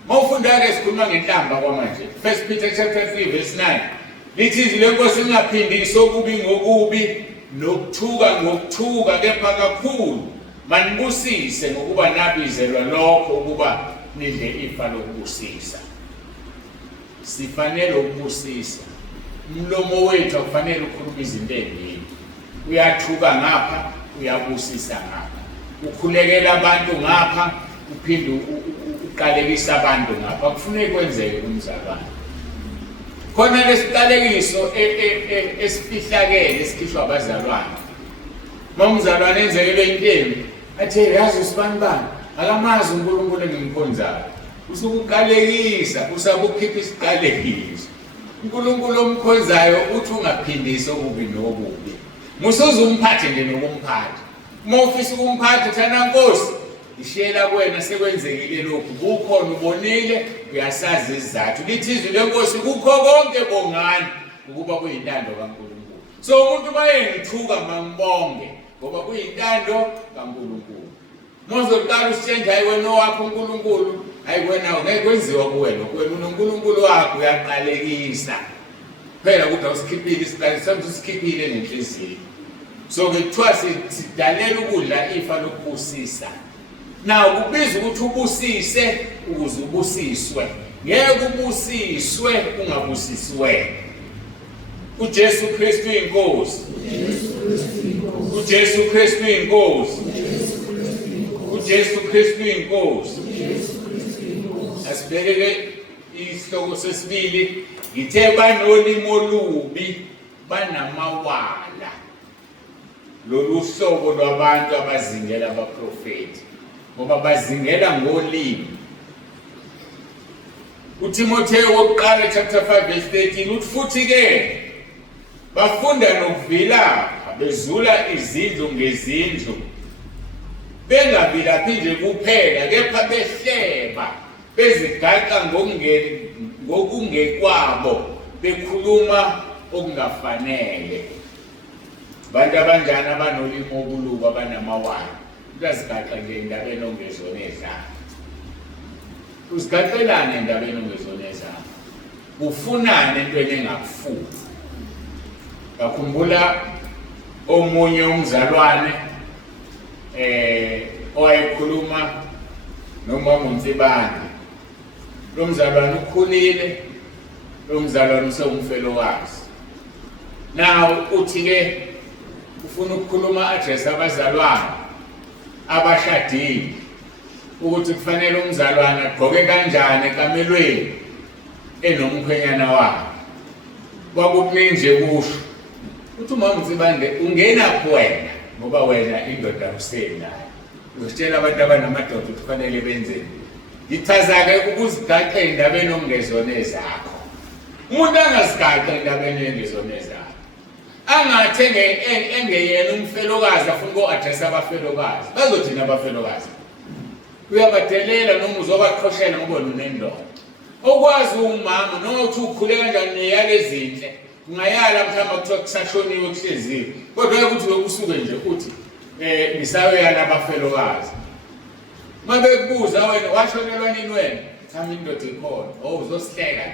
Mawufunda-ke sikhuluma ngenhlamba kwamanje. 1 Peter chapter 3 verse 9. Lithi izwi lenkosi lingaphindisi okubi ngokubi nokuthuka ngokuthuka, kepha kakhulu manibusise ngokuba nabizelwa lokho ukuba nidle ifa lokubusisa. Sifanele ukubusisa. Umlomo wethu akufanele ukhuluma izinto ezimbi. Uyathuka ngapha, uyabusisa ngapha. Ukhulekela abantu ngapha, uphinde uqalekisa abantu ngapha. Kufanele kwenzeke kumzalwane. Khona lesiqalekiso esifihlakele esikhishwa abazalwane. Umzalwane enzekelwe into athi yazi usibanibani akamazi uNkulunkulu engimkhonzayo. Usuke uqalekisa, usabukhipha isiqalekiso. uNkulunkulu omkhonzayo uthi ungaphindisi okubi nokubi. Musuze umphathe nje nokumphatha. Uma ufisa ukumphatha uthana Nkosi, ishela kuwena sekwenzekile lokhu. Kukhona ubonile, uyasazi isizathu. Lithi izwi lenkosi kukho konke bongani ukuba kuyintando kaNkulunkulu. So umuntu mayengithuka mangibonge ngoba kuyintando kaNkulunkulu. Mozoqala usitshenge hayi wena owakho uNkulunkulu, hayi wena ngeke kwenziwa kuwena. Wena uNkulunkulu wakho uyaqalekisa. Phela ukuthi awusikhiphile isiqale sami usikhiphile nenhliziyo. So ke kuthiwa sidalela ukudla ifa lokubusisa. Now kubiza ukuthi ubusise ukuze ubusiswe. Ngeke ubusiswe ungabusiswe. uJesu Kristu inkosi. uJesu Kristu inkosi. uJesu Kristu inkosi. Asibheke isihloko sesibili. Ngithe banolimo olubi, banamawala. Lolu hlobo lwabantu abazingela abaprofeti. Ngoba bazingela ngolimi. uTimotheo wokuqala chapter 5 verse 13 uthi futhi ke bafunda nokuvilapha bezula izindlu ngezindlu, bengavilaphi nje kuphela kepha behleba bezigaqa ngokungekwabo bekhuluma okungafanele. Bantu abanjani abanolimo obuluka abanamawala? Uyazigaqa nje endabeni ongezona ezakho. Uzigaqelane endabeni ongezona ezakho. Ufunane entweni engakufuni. Bakhumbula omunye umzalwane owayekhuluma noma uMtsibane. Lo mzalwane ukhulile, lo mzalwane usewumfelokazi. Now uthi ke ufuna ukukhuluma address abazalwane abashadile ukuthi kufanele umzalwane agqoke kanjani ekamelweni enomkhwenyana wakhe. Kwakukuningi nje kusho. Uthi uMtsibane ungena kuwena ngoba wena indoda usenayo. Uzitshela abantu abanamadoda ukuthi kufanele benzeni. Ngithaza-ke ukuzigaqa endabeni ongezona ezakho. Umuntu angazigaqa endabeni engezona ezakho. Angathi engeyena umfelokazi afuna uku-addressa abafelokazi. Bazothina abafelokazi. Uyabadelela noma uzobaqhoshela ngoba unendoda. Okwazi umama nothi ukhule kanjani neyale ezinhle. Ungayala mhlawumbe kuthiwa kusashoniwe kuhleziwe. Kodwa ukuthi usuke nje uthi ngisayoyala abafelokazi. Uma bekubuza wena washonelwa nini wena? Thama indoda ikhona. Uzosihleka la.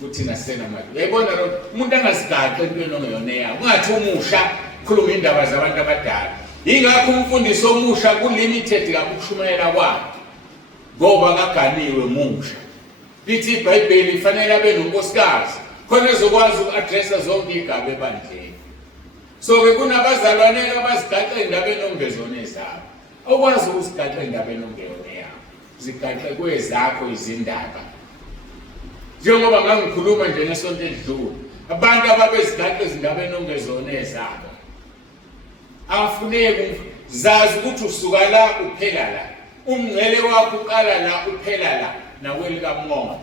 Kuthina sena manje. Uyayibona lo umuntu angasigaqa empilweni ongeyona yakhe. Ungathi umusha khuluma indaba zabantu abadala. Ingakho umfundisi omusha ku-limited kabi ukushumayela kwakhe. Ngoba kaganiwe musha. Lithi iBhayibheli kufanele abe nonkosikazi. Khona ezokwazi uku-addressa zonke igaba ebandleni. So ke kunabazalwane abazigaqa endabeni ongezona ezabo. Okwazi ukuzigaqa endabeni ongeyona yakho. Zigaqa kwezakho izindaba. Njengoba ngangikhuluma nje ngesonto edlule, abantu ababezigaqa ezindabeni ongezona ezabo. Afuneki zazi ukuthi usuka la uphela la. Umngcele wakho uqala la uphela la nakwelikaMnqondo.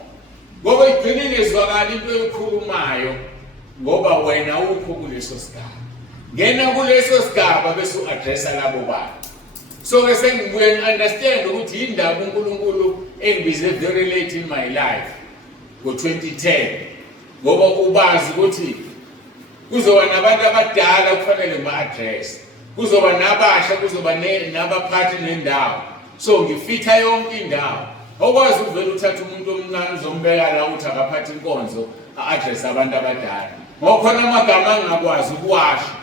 Ngoba igcinile izwakala into ekhulumayo ngoba wena ukho kuleso sigaba. Ngena kuleso sigaba bese uaddressa labo bantu. So ke sengibuye understand ukuthi indaba uNkulunkulu engibize very late in my life ngo-2010 ngoba ubazi ukuthi kuzoba nabantu abadala kufanele ma-address, kuzoba nabasha, kuzoba nabaphathi nendawo. So ngifitha yonke indawo. Awukwazi uvele uthatha umuntu omncane uzombeka la uthi akaphatha inkonzo a-address abantu abadala. Ngokhona amagama angakwazi ukuwasha.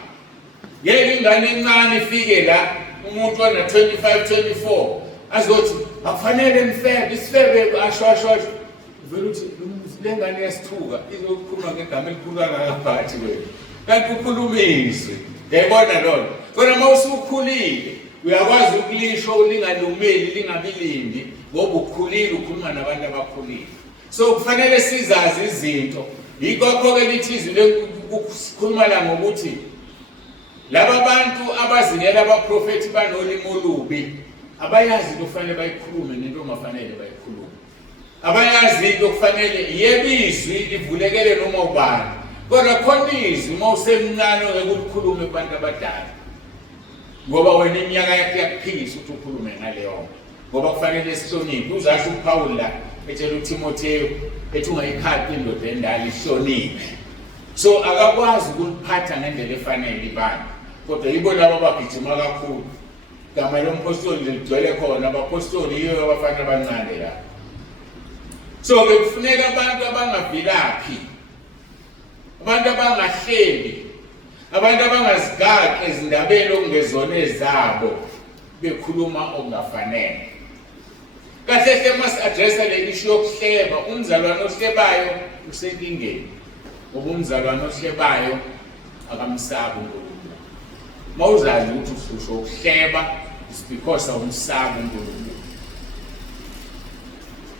Yeke ingane encane ifike la umuntu ona 25 24 azothi akufanele mfebe isifebe ashwashwa vele uthi le ngane yasithuka izokhuluma ngegama elikhulu kangakaphathi wena. Kanti ukhulumiswe. Yayibona lona. Kodwa uma usukhulile uyakwazi ukulisho ulingalumeli lingabilindi ngoba ukhulile ukhuluma nabantu abakhulile. So kufanele sizazi izinto. Yikho-ke lithi izwi lokukhuluma la ngokuthi laba bantu abazingela abaprofethi banolimi olubi abayazi into kufanele bayikhulume nento ongafanele bayikhulume. Abayazi into kufanele yebo izwi livulekele noma ubani. Kodwa khona izwi uma usemncane ongeke ulikhulume kubantu abadala. Ngoba wena iminyaka yakhe yakuphikisa ukuthi ukhulume ngaleyo. Ngoba kufanele sihloniphe. Uzasho uPaul la etshela uTimotheo ethi ungayikhaphi indoda endala ihloniphe. So akakwazi ukuliphatha ngendlela efanele ibani. Kodwa yibo labo abagijima kakhulu. Igama lompostoli ligcwele khona abapostoli yiyo abafana abancane la. So ke kufuneka abantu abangavilaphi. Abantu abangahleli. Abantu abangazigaqi ezindabeni okungezona ezabo bekhuluma okungafanele. Kahle hle mas addressa le issue yokuhleba, umzalwane ohlebayo usenkingeni. Ngoba umzalwane ohlebayo akamsabi uNkulunkulu. Mawuzazi ukuthi usho ukuhleba is because awumsabi uNkulunkulu.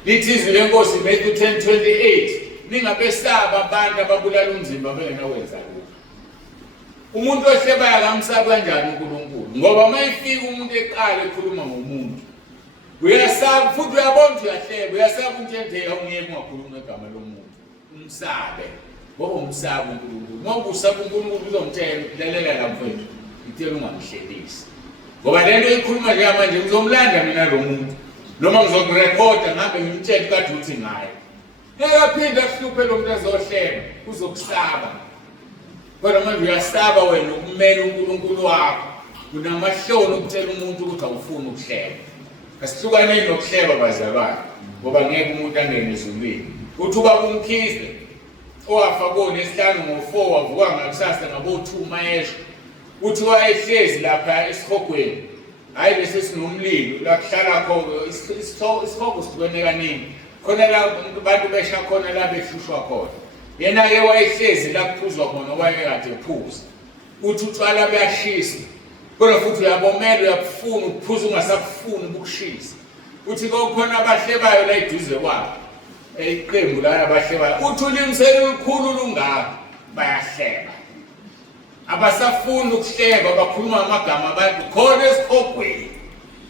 Lithi izwi lenkosi Matthew 10:28 ningabesaba abantu ababulala umzimba bengenawenza lutho. Umuntu ohlebayo akamsabi kanjani uNkulunkulu? Ngoba mayifika umuntu eqala ekhuluma ngomuntu uyasaba futhi uyabona ukuthi uyahleba, uyasaba untshenthe ungeke ungakhuluma ngegama lomuntu. Umsabe. Ngoba umsabe uNkulunkulu. Ngoba usaba uNkulunkulu uzomtshela lalela la mfowethu. Ngitshela ungamhlebisi. Ngoba lento ikhuluma nje manje ngizomlanda mina lo muntu. Noma ngizokurekhoda ngabe ngimtshela kade uthi ngaye. Ngiyaphinda kuhluphe lo muntu azohleba uzokusaba. Kodwa manje uyasaba wena ukumela uNkulunkulu wakho. Unamahloni ukutshela umuntu ukuthi awufuni ukuhleba. Asihlukaneni nokuhleba bazalwane. Ngoba ngeke umuntu angene ezulwini. Uthi uba umkhizwe owafa ngolesihlanu ngo4 wavuka ngakusasa ngabo2 mayesha. Uthi wayehlezi lapha esihogweni. Hayi bese sinomlilo la kuhlala khona isihogo sidwene kaningi. Khona la abantu besha khona la behlushwa khona. Yena ke wayehlezi la kuphuzwa khona wayekade ephuza. Uthi utshwala beyashisa. Kodwa futhi uyabomela uyakufuna ukuphuza ungasakufuni ukushisa. Uthi kokhona abahlebayo la eduze kwabo. Iqembu la abahlebayo. Uthi ulimselo olukhulu lungaka bayahleba. Abasafuni ukuhleba bakhuluma amagama abantu khona esihogweni.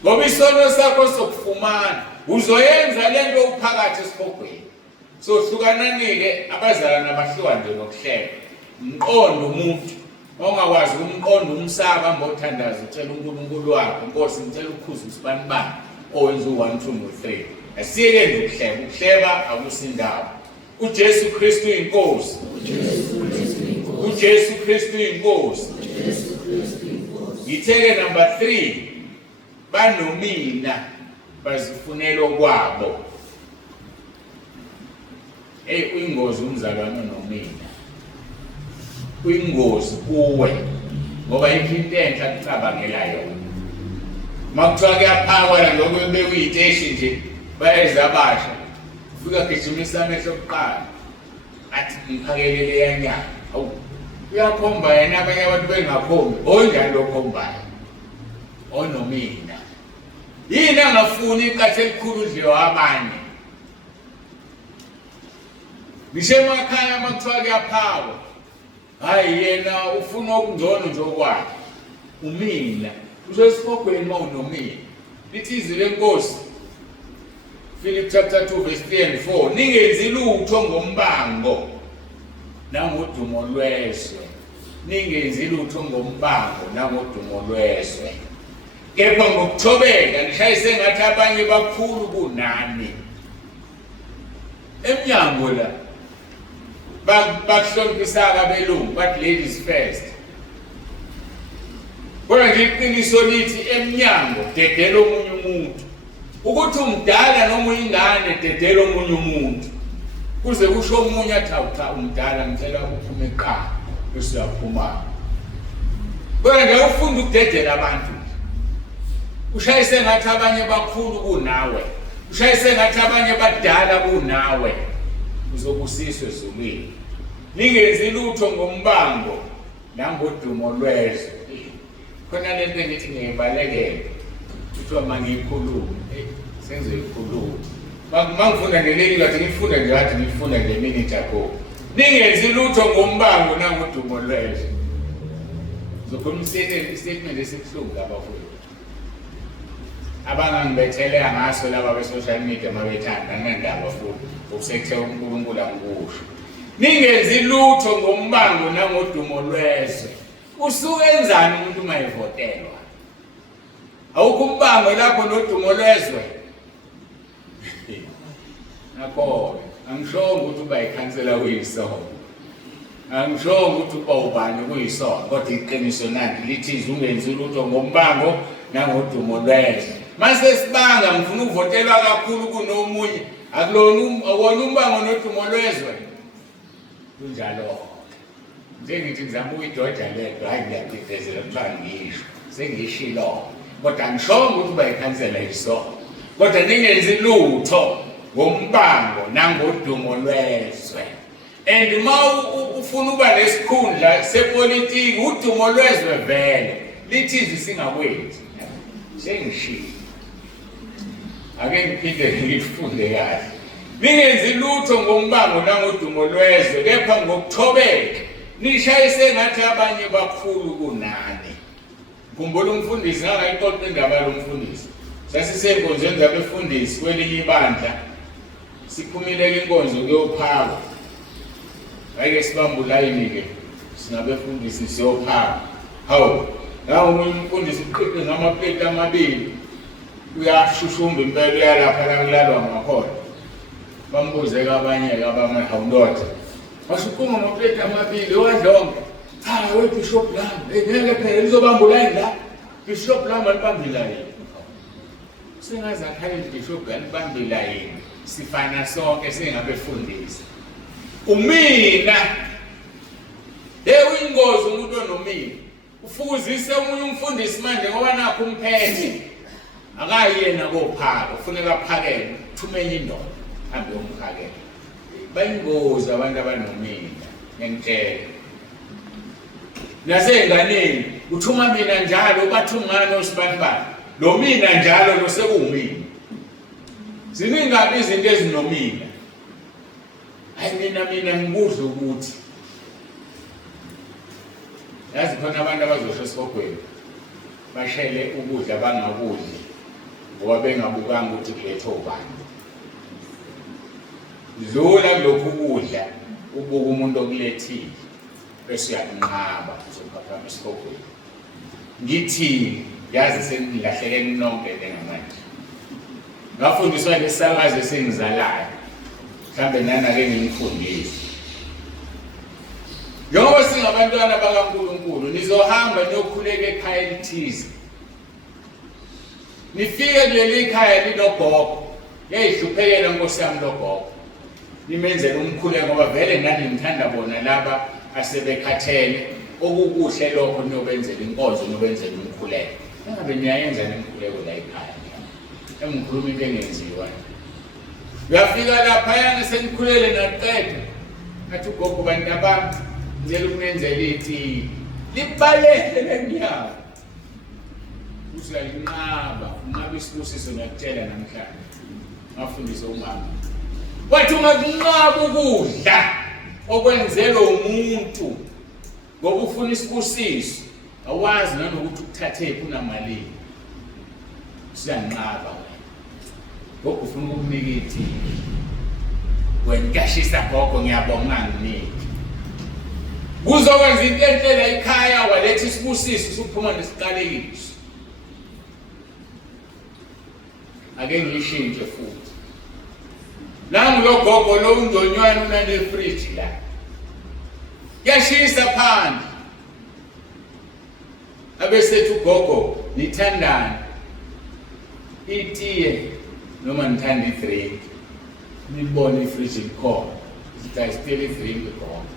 Ngoba isono sakho sokufumana uzoyenza lento uphakathi esihogweni. So hlukananike abazalwana abahluka nje nokuhleba. Umqondo umuntu ongakwazi umqondo umsaba mbothandaza utshela uNkulunkulu wakho Nkosi ngicela ukukhuza usibani bani owenza u1 2 no3. Asiyeke nje ukuhleba. Ukuhleba akusindawo. uJesu Kristu inkosi. uJesu Kristu inkosi. Yitheke number 3 banomina bazifunela okwabo. Uyingozi umzalwane nomina. Uyingozi kuwe ngoba into enhle akucabangela yona. Makuthiwa kuyaphakwa la lokho bekuyiteshi nje bayeza abasha. Ufika gijimisa amehlo okuqala. Athi ngiphakelele yanyanga. Awu uyakhomba yena abanye abantu bengakhombi. Onjani lokhombayo? Onomina. Yini angafuni iqathe elikhulu udliwa abanye. Ngisho emakhaya makuthiwa kuyaphakwa. Hayi yena ufuna okungcono nje okwakhe. Umina. Uzosifogweni mawunomina. Lithi izwi lenkosi Philip chapter 2 verse 3 and 4 ningenzi lutho ngombango nangodumo lweswe. Ningenzi lutho ngombango nangodumo lweswe. Kepha ngokuthobeka nishayise ngathi abanye bakhulu kunani. Emnyango la bakuhloniphisa abelungu bathi ladies first. Kodwa nje iqiniso lithi emnyango dedela omunye umuntu ukuthi umdala noma uyingane dedela omunye umuntu kuze kusho omunye athi awutha umdala ngicela uphume ekhaya bese uyaphuma. Kodwa ngeke ufunde ukudedela abantu. Ushayise ngathi abanye bakhulu kunawe. Ushayise ngathi abanye badala kunawe. Uzobusiswe ezulwini. Ningenzi lutho ngombango nangodumo lwezwe. Khona lento engithi ngiyibalekele. Kuthiwa mangiyikhulume. Senze ikhulume. Mangifunda ngeleli ngathi ngifunda ngeminute ago. Ningenzi lutho ngombango nangodumo lwezwe. Zokhuluma statement esibuhlungu abafundi. Abangangibethele ngaso laba be-social media mabethanda ngendaba futhi ukusethe uNkulunkulu angikusho. Ningenzi lutho ngombango nangodumo lwezwe. Usukenzani umuntu mayevotelwa? Awukho umbango lapho nodumo lwezwe. Nakho angishongo ukuthi uba ikhansela kuyisona. Angishongo ukuthi uba ubani kuyisona, kodwa iqiniso nandi lithi ungenzi lutho ngombango nangodumo lwezwe. Mase sibanga ngifuna ukuvotelwa kakhulu kunomunye akulona umbango nodumo lwezwe. Kunjalo njengithi ngizama ukuyidoda ledwa hayi ngiyabhidezela kuthiwa ngisho sengishilo kodwa angishongo ukuthi uba ikhansela yisona, kodwa ningenzi lutho ngombango nangodumo lwezwe. And ma ufuna uba nesikhundla sepolitiki udumo lwezwe vele lithi singakwenzi sengishilo. Ake ngiphinde ngifunde kahle. Ningenzi lutho ngombango nangodumo lwezwe kepha ngokuthobeka nishayise ngathi abanye bakhulu kunani. Khumbula umfundisi ngakayixoxa indaba yomfundisi. Sasisenkonzweni zabefundisi kwelinye ibandla. Siphumile inkonzo kuyophaka. Ayike sibambe ulayini ke sinabefundisi siyophaka. Hawu, nawo umunye umfundisi uqhiqe ngamaplate amabili. Uyashushumba impela uyalapha la kulalwa ngakhona. Bambuze kabanye abamahawundoda. Wasuphuma amaplate amabili wadlonke. Cha we Bishop Langa, ngeke phela lizobamba ulayini la. Bishop Langa libambe layini. Singaze akhaya Bishop libambe layini. Sifana sonke singabefundisi. Umina uyingozi umuntu onomina. Ufukuzise umunye umfundisi manje ngoba nakho umphethe. Akayena kophaka ufuneka aphakele thumenye indoda hambe umphakele. Bayingozi abantu abanomina ngentshela. Nasenganeni uthuma mina njalo bathungana osibanibani. Lo mina njalo lo sekuwumina. Ziningabi izinto ezinomina. Hayi mina ngikudla ukuthi yazi khona abantu abazosho esikogweni bashele ukudla bangakudli ngoba bengabukanga ukuthi kuletho ubani. Dlula kulokhu ukudla ubuka umuntu okulethile bese uyanqaba uzophakama esikogweni. Ngithi yazi sengilahlekene nonke njengamanje. Ngafundiswa lesakazi esengizalayo. Mhlambe nana-ke ngimfundise. Njengoba singabantwana bakaNkulunkulu nizohamba niyokhuleka ekhaya elithize. Nifike kuleli khaya linogogo. Yayihluphekela Nkosi yami logogo. Nimenzele umkhuleko ngoba vele nani ngithanda bona laba asebekhathele. Okukuhle lokho niyobenzela inkonzo niyobenzela umkhuleko. Ngabe niyayenza nemkhuleko la ekhaya. Engikhuluma into engenziwa. Uyafika lapha yana senikhulele naqeda. Ngathi ugogo bantu abami ngicela ukunenzela ithi libalele leminyaka. Usuyalinqaba, unqaba isibusiso nakutshela namhlanje. Ngafundisa umama. Wathi ungakunqaba ukudla okwenzelwe umuntu ngoba ufuna isibusiso. Awazi nanokuthi ukuthathe kunamalini. Siyanqaba. Gogo ufuna ukunika ithi wenkashisa gogo ngiyabonga nginiki. Kuzokwenza into enhle la ekhaya waletha isibusiso usuphuma nesiqalekiso. Ake ngishintshe futhi. Nangu lo gogo lo undonywana unale fridge la. Yashisa phandle. Abesethu gogo nithandana. Itiye noma nithanda i-drink nibone ifriji likhona sithi ayisiteli i-drink khona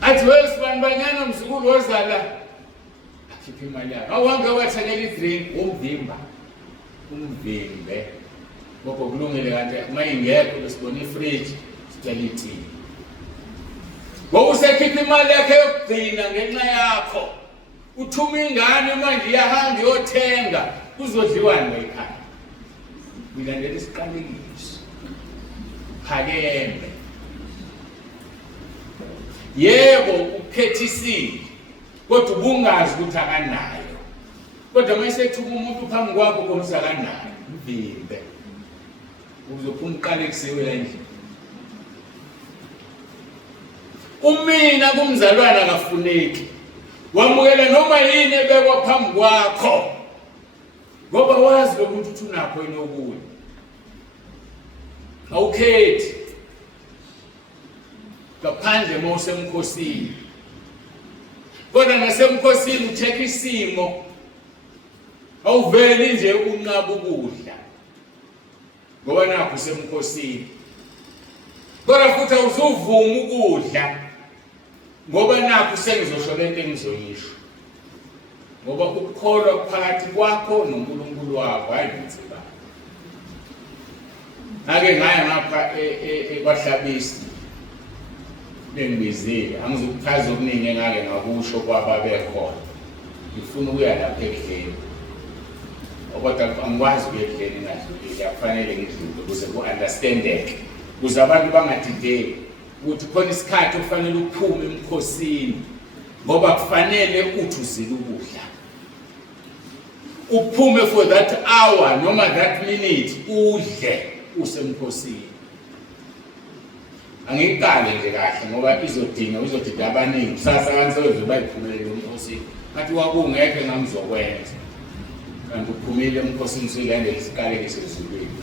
athi wesibani mzukulu wozala akhipha imali yakhe awuhambe wathengela i-drink umvimbe ngoba kulungile kanti uma ingekho besibona ifriji sicela ithini ngoba usekhipha imali yakhe yokugcina ngenxa yakho uthuma ingane manje iyahamba iyothenga kuzodliwani ekhaya ngilandela isiqalekiso phakeme yebo ukhethisile kodwa ubungazi ukuthi akanayo kodwa mayisethuka umuntu phambi kwakho komsa akanayo mvimbe uzophuma uqalekisiwe la endlini umina kumzalwana akafuneki wamukela noma yini ebekwa phambi kwakho ngoba wazi lo muntu uthi unakho inokuya awukhethi ngaphandle mawusemkhosini kodwa nasemkhosini uthekha isimo awuveli nje unqaba ukudla ngoba nakho usemkhosini kodwa futhi awuzuvuma ukudla ngoba nakho sengizosho lento engizoyisho ngoba ukukholwa phakathi kwakho noNkulunkulu wakho hayi ngitsiba ake ngaya ngapha kwahlabisi bengibizile angizokuchaza okuningi engake ngakusho kwababekhona ngifuna ukuya lapha ekudleni kodwa angikwazi ukuya ekudleni ngadlulile akufanele ngidlule ukuze ku-understandeke ukuze abantu bangadideki ukuthi khona isikhathi ufanele uphume emkhosini ngoba kufanele uthi uzile ukudla uphume for that hour noma that minute udle usemkhosini angikale nje kahle ngoba izodinga abaningi kusasa abantu sebeze bayiphumelele emkhosini athi wakungekho ngamzokwenza kanti uphumile emkhosini usulandela isiqalekiso ezulwini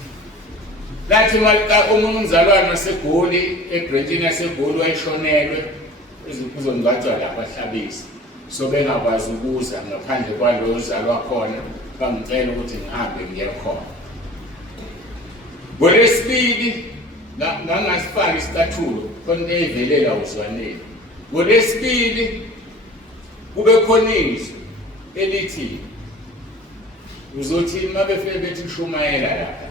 lathi umuntu umzalwane waseGoli eBrentini yaseGoli wayishonelwe izikuzongathwa lapha ahlabisi so bengakwazi ukuza ngaphandle kwalo ozalwa khona bangicela ukuthi ngihambe ngiye khona ngolesibili ngangasifaki isicathulo khona eyivelela uzwaneni ngolesibili kube khona izwi elithi uzothi mabefike bethi shumayela lapha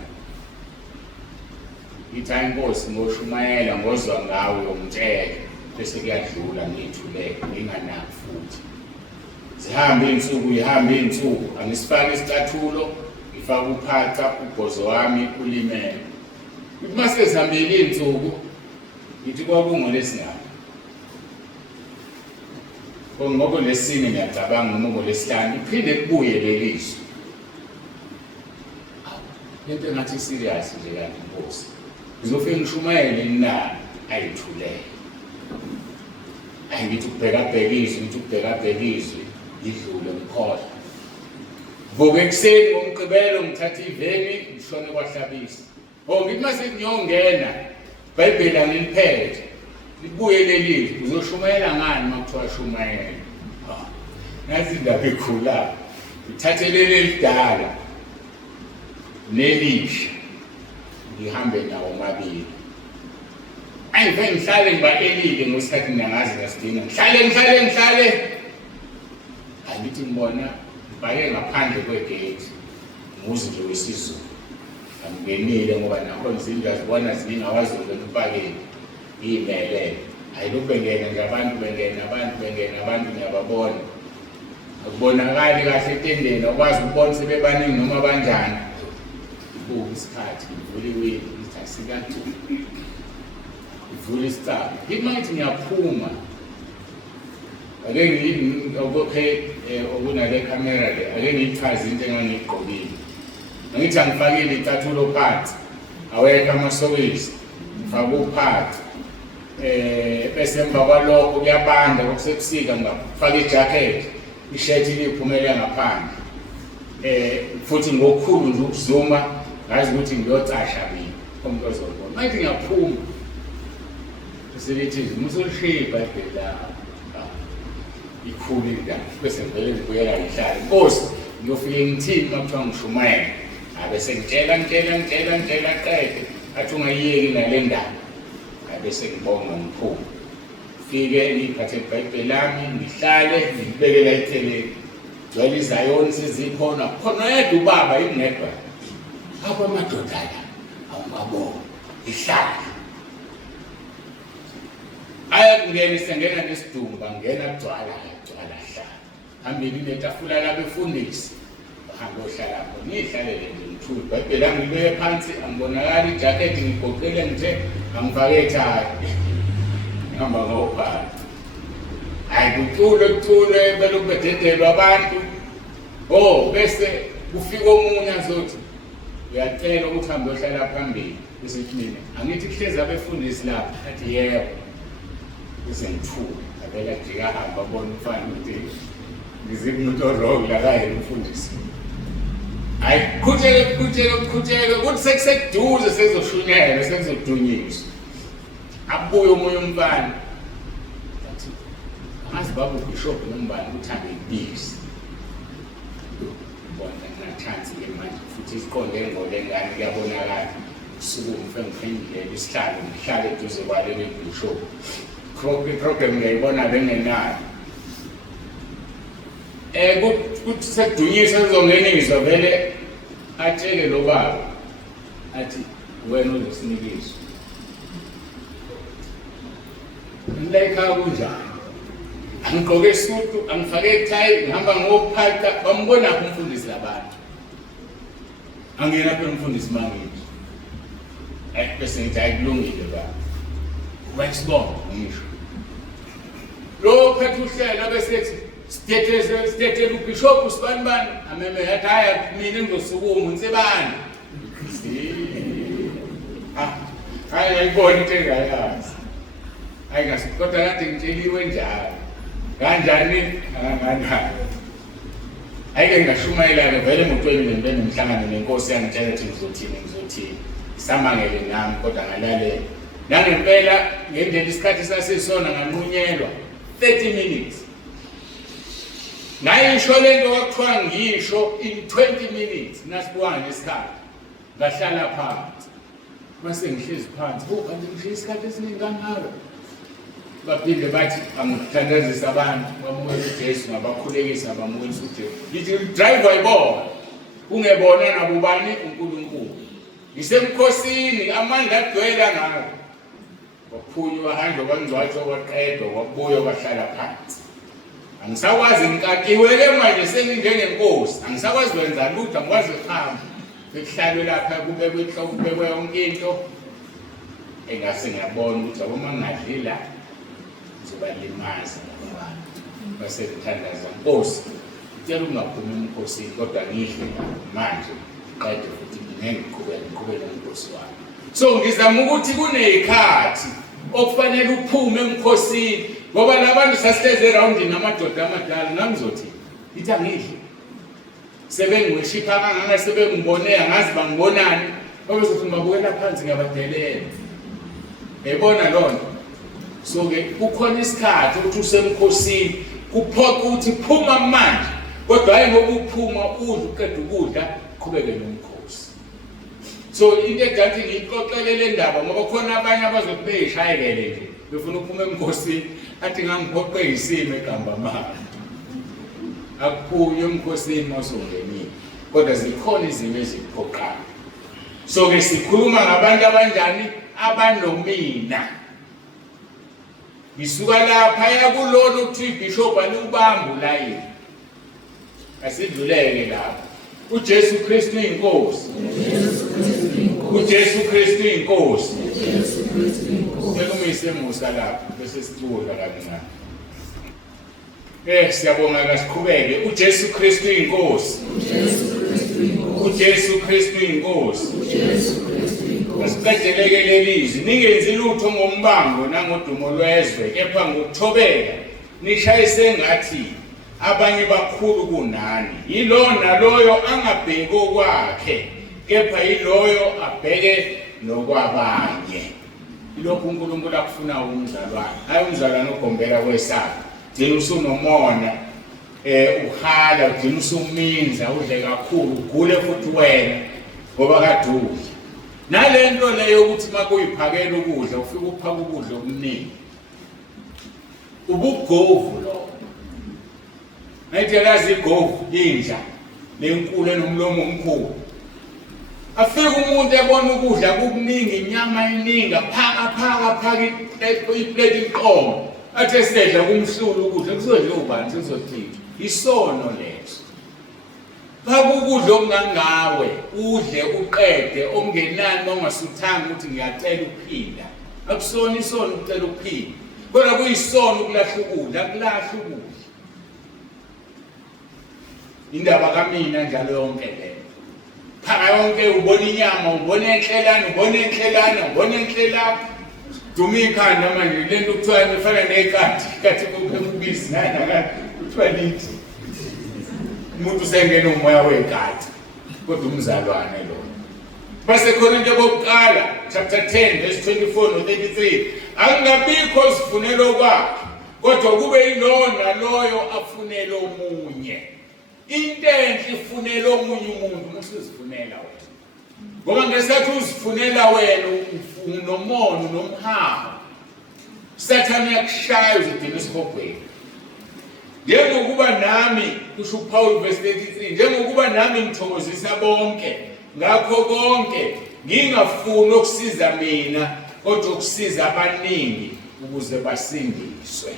ithi inkosi ngoshumayela ngozwa ngawe umtshele bese kuyadlula ngithuleke nginganaki futhi zihambe insuku angisifake isicathulo ngifaka uphaca ubhozo wami ulimele uma sezihambile insuku ngithi kwakungolesingaphi ngoba lesine ngiyacabanga noma ngolesihlanu iphinde kubuye lelizwi lento engathi serious nje kanti inkosi ngizofika ngishumayele na ayithuleke ngithi ukubheka izwi idlule ngikhohlwa vuka ekuseni ngomgqibelo ngithatha iveni ngishone kwahlabisi ngithi mase ngiyongena iBhayibheli angiliphethe libuye lelizwi uzoshumayela ngani makuthiwa shumayela nazi indaba ikhula ngithathe leli elidala nelisha ngihambe nawo mabili ayivhe ngihlale ngibalelile ngesikhathi ngiyangazi ngasidinga ngihlale angithi ngibona ngibhake ngaphandle kwegate umuzi nje wesizulu angingenile ngoba nakhona izinto azibona ziningawazi ukubona upakeni iy'melele ayilokhu bengena nje abantu ngiyababona akubonakali kahle etendeni akwazi ukubona sebebaningi noma banjani ibuka isikhathi ngivula iwindi ngithi asikanti ivula isicaba ngithi ngiyaphuma ake ngiyokhe okunale camera le ake ngiyichaze into engangiyigqokile ngithi angifakile icathulo phansi awekho amasokisi ngifake uphansi bese emva kwalokho kuyabanda okusebusika ngafaka ijacket ishirt liphumele ngaphandle futhi ngokukhulu nje ukuzuma ngazi ukuthi ngiyocasha mina umuntu ozobona manje ngiyaphuma selithi musolishiya iBhayibheli ikhulu indaba bese ngivele ngibuyela ngihlala inkosi ngiyofike ngithini makuthiwa ngishumayela abese ngitshela qede athi ungayiyeki nale ndaba abese ngibonga ngiphuma fike ngiphathe iBhayibheli lami ngihlale ngibekela eceleni gcwele izayoni sezikhona khona yedwa ubaba ingedwa apho amadoda la awungabona ihlala ayakungena sengena nesidumba ngena kugcwala hlala phambili netafula labefundisi bahamba ohlala lapho ngihlalele nje ngithule iBhayibheli lami ngibeke phansi angibonakala ijacket ngigoqele ngithe angifake ekhaya ngihamba ngophala hayi kuthule belokhu bededelwa abantu bese kufika omunye azothi uyacela ukuthi hambe ohlala phambili bese mina angithi kuhlezi abefundisi lapha athi yebo bese ngithule abela jika hamba bona umfana ukuthi ngiziphi umuntu wrong la kaye umfundisi hayi kuthele kuthi sekuseduze sezoshunyelwa sekuzodunyiswa abuye omunye umfana athi angazi baba uBishop nombani uthanda ibisi bona ngiyathanzi-ke manje futhi isiqonde engole ngane kuyabonakala usuku ngifengile isihlalo ngihlale eduze kwale beBishop problem ngiyayibona bengenayo kuthi sekudunyiswa sizongeniswa vele atshele lo baba athi wena uzosinikiswa ngilayikha kunjani angigqoke isutu angifake ithayi ngihamba ngophatha bambona apho umfundisi labantu angena apho umfundisi mangithi bese ngithi ayikulungile baba kuba isibongo ngisho lo phethe uhlela bese sithethe uBishop sibanibani ameme yathi haya mina ngizosukuma nsebani hayi ayibona into engayazi ayingazi kodwa kade ngitsheliwe njalo kanjani kanjani ayike ngashumayela-ke vele emotweni bengihlangane nenkosi yangitshela ukuthi ngizothini samangele nami kodwa ngalalela nangempela ngendlela isikhathi sasisona nganqunyelwa 30 minutes ngayisho lento kwakuthiwa ngisho in 20 minutes nasibukanga nesikhathi ngahlala phansi base ngihlezi phansi kanti ngihlezi isikhathi esiningi kangaka baphinde bathi angithandazisa abantu bamukela uJesu ngabakhulekisa abamukela uJesu ngithi drive wayibona ungebona nabo bani uNkulunkulu ngisemkhosini amandla agcwele ngayo waphunywa hanje kwangcwatsho kwaqedwa wabuya wahlala phansi angisakwazi ngikakiwele manje senginjengenkosi angisakwazi kwenza lutho angikwazi ukuhamba bekuhlalwe lapha kubekwe inhloko kubekwe yonke into engase ngiyabona ukuthi aboma ngadlila ngizobalimaza abantu basebethandaza Nkosi ngicela ungaphumi emkhosini kodwa ngihle manje qede futhi ngiqhubeke nomkhosi wami so ngizama ukuthi kunezikhathi okufanele uphume emkhosini ngoba labantu sasihleze around namadoda amadala ngizothi ithi angidli sebengiwishipha kangaka sebengibone angazi bangibonani babezothi ngibabukela phansi ngiyabadelela ebona lonto so ke kukhona isikhathi ukuthi usemkhosini kuphoqa ukuthi phuma manje kodwa hayi ngoba uphuma udla uqeda ukudla qhubeke nomkhosi so into ejathi ngixoxelele indaba ngoba khona abanye abazokubeyishayekele nje befuna ukuphuma emkhosini athi ngangiphoqe isimo eqamba manje akuphunywe emkhosini masongenile kodwa zikhona izimo eziphoqayo so ke sikhuluma ngabantu abanjani abanomina ngisuka lapha yakulona ukuthi iBishop alubambu la yini asidluleke lapha uJesu Kristu inkosi uJesu Kristu inkosi sekumise musa lapha bese sicula kancane siyabonga kasiqhubeke uJesu Kristu inkosi uJesu Kristu inkosi asiqedeleke lelizwi ningenzi lutho ngombango nangodumo lwezwe kepha ngokuthobeka nishayise ngathi abanye bakhulu kunani yilo naloyo angabheki okwakhe kepha yiloyo abheke nokwabanye lokhu uNkulunkulu akufuna umzalwane hayi umzalwane ogombela kwesakhe gcina usunomona uhala ugcina usuminza udle kakhulu ugule futhi wena ngoba kade udla. Nalento leyo ukuthi makuyiphakela ukudla ufike uphaka ukudla okuningi. Ubugovu lo. Nayithi yazi igovu inja lenkulu enomlomo omkhulu. Afike umuntu ebona ukudla kukuningi, inyama iningi, phaka iplate inkomo. Athe sedla kumhlulu ukudla kuzodla ubani sizothini. Isono leso. Phaka ukudla okungangawe, udle uqede okungenani ongasuthanga ukuthi ngiyacela ukuphinda. Akusona isono ukucela ukuphinda. Kodwa kuyisono ukulahla ukudla, akulahla ukudla. Indaba kamina njalo yonke le. Phaka yonke ubona inyama, ubona enhlelana, ubona enhlelana. Duma ikhanda manje lento kuthiwa ngifana nekati, kathi kubizi nana kuthiwa lithi. Umuntu usengena umoya wekati. Kodwa umzalwane lo. Base Korinte bokuqala chapter 10 verse 24 no 33. Angabikho sifunelo kwakhe, kodwa kube yilona loyo afunela omunye. Into enhle ifunela omunye umuntu usizifunela wena. Ngoba ngesikhathi uzifunela wena unomono nomhawu. Sathane yakushaya uzidina esibhobhweni. Njengokuba nami kusho uPaul verse 33, njengokuba nami ngithokozisa bonke ngakho konke ngingafuni ukusiza mina kodwa ukusiza abaningi ukuze basindiswe.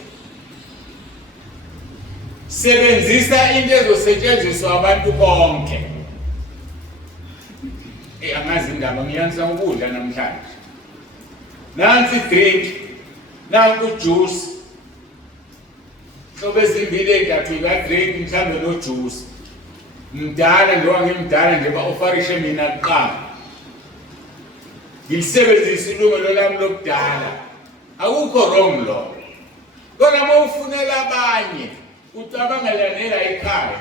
Sebenzisa into ezosetshenziswa abantu bonke. Angazi indaba ngiyanisa ukudla namhlanje. Nansi drink, nanku juice. Sobe zimbili entathu drink mhlambe no juice. Mdala njengoba ngimdala nje ba-ofarishe mina kuqala. Ngilisebenzisa ilungelo lami lokudala. Akukho wrong lo. Kodwa uma ufunela abanye ucabangelanela ekhaya.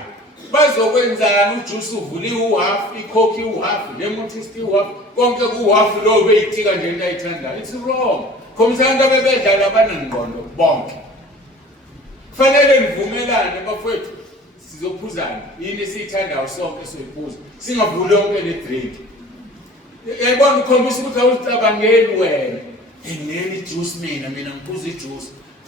Bazokwenzana ujuice uvuliwe uhalf, icoke uhalf, lemon twist uhalf, konke kuhalf lo beyitika nje into ayithandayo. It's wrong. Khomisana abebedlala abanengqondo bonke. Kufanele nivumelane bafowethu sizophuzana yini esiyithandayo sonke soyiphuza. Singavuli yonke le drink. Yayibona ukhombisa ukuthi awucabangeli wena. Ngiyeni juice mina ngiphuza ijuice.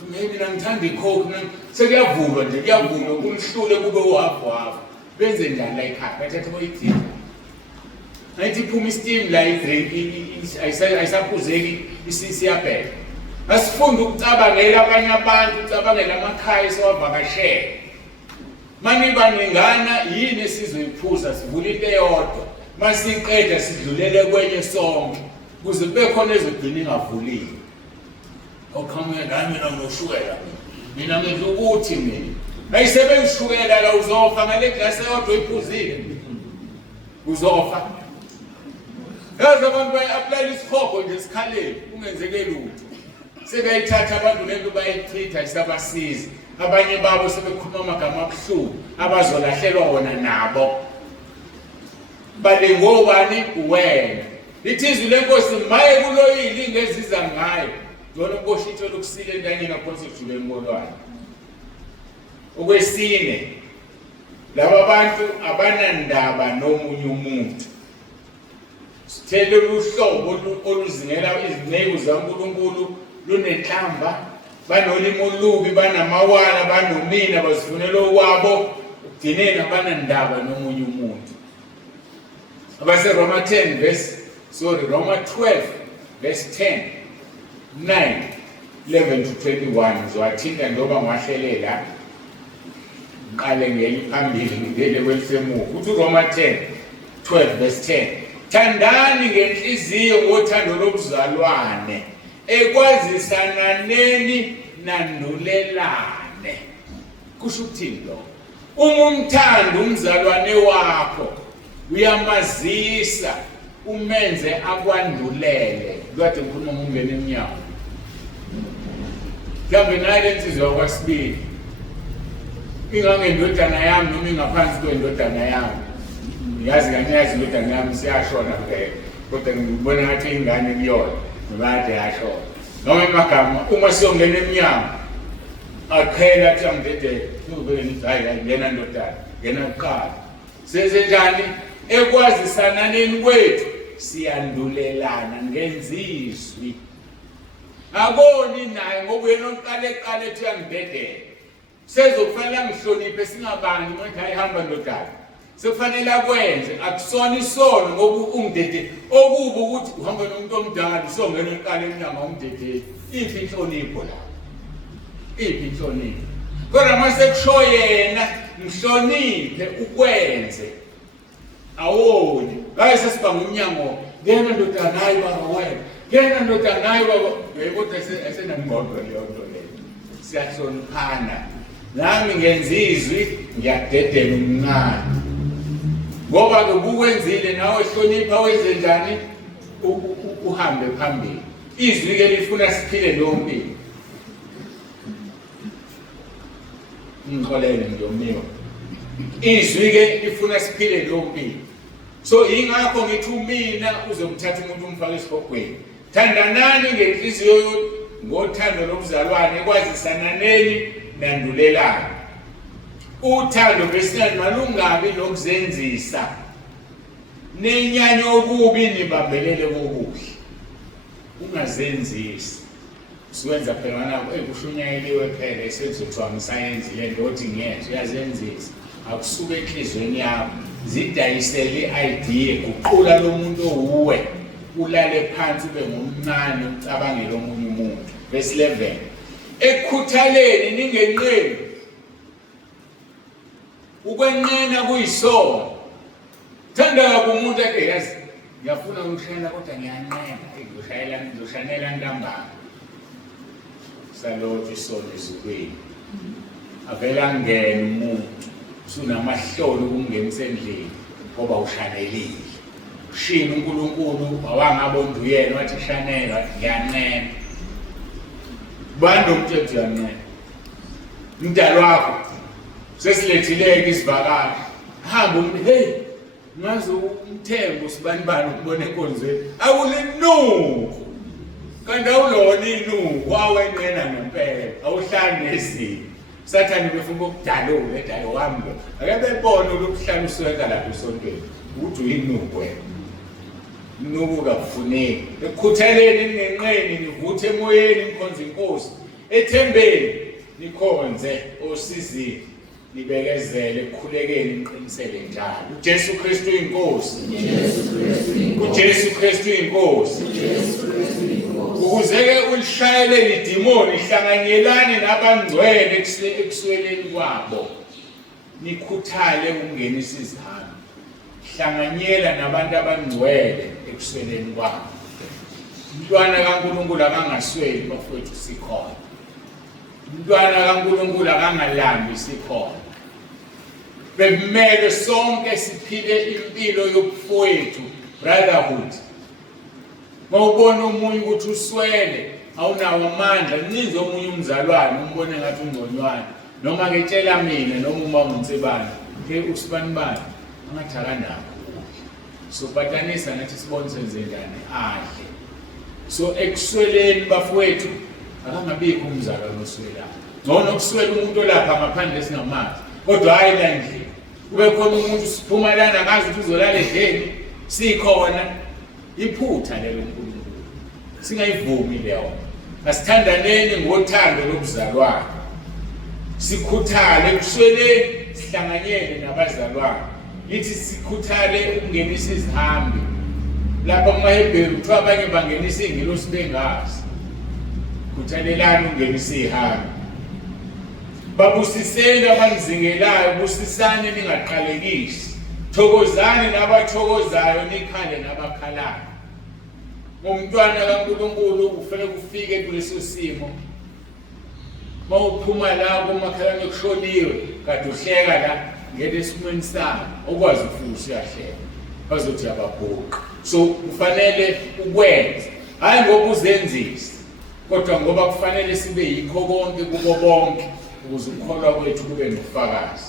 Mina ngithanda icoke sekuyavulwa nje kuyavulwa kumhlule kube uhalf. Benze njani la ekhaya? Bathatha boyithi. Nayithi iphuma isteam la idrink ayisaphuzeki isiyabheka. Asifunda ukucabangela abanye abantu, ucabangela amakhaya esiwavakashela. Maniba ningana yini esizoyiphuza sivula into eyodwa. Masiqeda sidlulele kwenye sonke. Kuze kube khona ezogcina ingavulile. Oqhamuke nami mina nginoshukela. Mina ngidla ukuthi mina. Ayisebenzishukela la uzofa ngale glass eyodwa oyiphuzile. Uzofa. Yazi abantu bayi-apply isikhopho nje sikhaleni ungenzeke lutho. Sebeyithatha abantu lento bayitreat isabasiza. Abanye babo sebekhuluma amagama abuhlungu abazolahlelwa wona nabo. Bale ngobani wena. Lithizwe lenkosi maye kuloyili ingeziza ngayo. Ngona uboshitho lokusile entanyeni ngaphansi kujule embolwane. Okwesine, laba bantu abanandaba nomunye umuntu. Sithele uhlobo oluzingela izinceku zaNkulunkulu lunenhlamba, banolimo olubi, banamawala, banomina, bazifunela okwabo, ugcineni abanandaba nomunye umuntu. Abase Roma 12 verse 10, 9, 11 to 21 zowathinta ndoba ngwahlelela ngiqale ngeyiphambili ngivele kwelisemuva. Uthi Roma 12 verse 10, thandani ngenhliziyo ngothando lobuzalwane ekwazisananeni nandulelane. Kusho ukuthini lo? Uma umthanda umzalwane wakho uyamazisa umenze akwandulele. Kade ngikhuluma ngongena eminyango. Mhlawumbe naye lensizwa kwasibili. Ingangendodana yami noma ingaphansi kwendodana yami. Yazi kanyazi indodana yami siyashona phela. Kodwa ngibona ngathi ingane kuyona. Ngibade yashona. Noma emagama uma siyongena eminyango akhela athi angidede kube ngithi hayi ngena ndodana ngena kuqala. Senze njani? ekwazisananeni kwethu siyandulelana ngenzizwi. Akoni naye ngoba yena oqale ethi uyangidedela. Sezokufanele ngihloniphe singabani manje ayihamba ndodana. Sekufanele akwenze akusona isono ngoba ungidedela. Okuba ukuthi uhamba nomuntu omdala usongena eqala emnyango umdedela. Iphi inhlonipho la? Iphi inhlonipho? Kodwa mase kusho yena mhloniphe ukwenze. Awoni. Hayi sesiba ngumnyango. Ngena ndodana hayi baba wena. Ngena ndodana hayi baba. Kodwa esenangqondo leyo nto leyo. Siyahloniphana. Nami ngenzizwi ngiyadedela umncane. Ngoba ke bukwenzile nawe hlonipha wenze njani uhambe phambili. Izwi ke lifuna siphile lo mpilo. Ngixolele ngiyomniwa. Izwi ke lifuna siphile lo mpilo. So ingakho ngithi mina uzomthatha umuntu umfaka esibhokweni. Thandanani ngenhliziyo ngothando lobuzalwane ekwazisananeni nandulelana. Uthando besiyani malungabi lokuzenzisa. Nenyanya okubi nibambelele kokuhle. Ungazenzisi. Siwenza phela nabo ekushunyayeliwe phela esenzothiwa ngisayenzile nto othi ngiyenze uyazenzisa. Akusuke enhlizweni yakho. Zidayisele i-idea kuqula lo muntu uwe. Ulale phansi ube ngumncane ucabangele omunye umuntu. Verse 11. Ekukhuthaleni ningenqeni. Ukwenqena kuyisono. Thanda umuntu ake yazi ngiyafuna ukushayela kodwa ngiyanqena. Ngizoshanela ntambama. Salothi isono izukweni. Avela ngene umuntu. Sunamahlolo ukungenisa endlini ngoba ushanelile. Ushini uNkulunkulu awangabonda uyena wathi shanela wathi ngiyanqena. Bando umthetho uyanqena. Umdalo wakho sesilethileke isivakashi. Hamba umuntu hey ngazi umthembo sibanibani ukubona enkonzweni. Awulinuku. Kanti awulona inuku wawenqena ngempela. Awuhlali nesimo. Sathane befuna ukudalula edalo wami lo. Ake bebone lokuhlala usweka lapha esontweni. Uthi uyinuku wena. Nuku kakufuneki. Ekukhuthaleni ningenqeni nivuthe emoyeni nikhonze inkosi. Ethembeni nikhonze osizini. Nibekezele ekukhulekeni niqinisele njalo. uJesu Kristu inkosi. uJesu Kristu inkosi. Ukuzeke ulishayele lidimoni hlanganyelane nabangcwele ekusweleni kwabo. Nikhuthale ukungenisa izihamba. Hlanganyela nabantu abangcwele ekusweleni kwabo. Umntwana kaNkulunkulu akangasweli bafowethu sikhona. Umntwana kaNkulunkulu akangalambi sikhona. Bekumele sonke siphile impilo yobufowethu, brotherhood. Mawubona umunye ukuthi uswele awunawo amandla ninzo omunye umzalwane umbone ngathi ungconywana noma ke tshela mina noma uma unginsebana ke usibanibani angathakandaba so batanisa nathi sibone senze njani adle so ekusweleni bafowethu akangabikho umzalwane oswelayo ngcono kuswela umuntu olapha ngaphandle singamazi kodwa hayi la endlini kube khona umuntu siphuma lana ngazi ukuthi uzolala endlini sikhona iphutha lelo uNkulunkulu singayivumi leyo asithandaneni ngothando lobuzalwane sikhuthale kusweleni sihlanganyele nabazalwane lithi sikhuthale ukungenisa izihambi lapha kumaHebheru kuthiwa abanye bangenisa ingelosi bengazi khuthalelani ukungenisa izihambi babusiseni abanizingelayo busisane ningaqalekisi thokozani nabathokozayo nikhale nabakhalayo umntwana kaNkulunkulu kufanele kufike kuleso simo mawuphuma la kumakhalane kushoniwe kade uhleka la ngeke esimweni sakho okwazi ukufuza uyahleka bazothi ababhuqa so kufanele ukwenza hayi ngoba uzenzise kodwa ngoba kufanele sibe yikho konke kubo bonke ukuze ukukholwa kwethu kube nobufakazi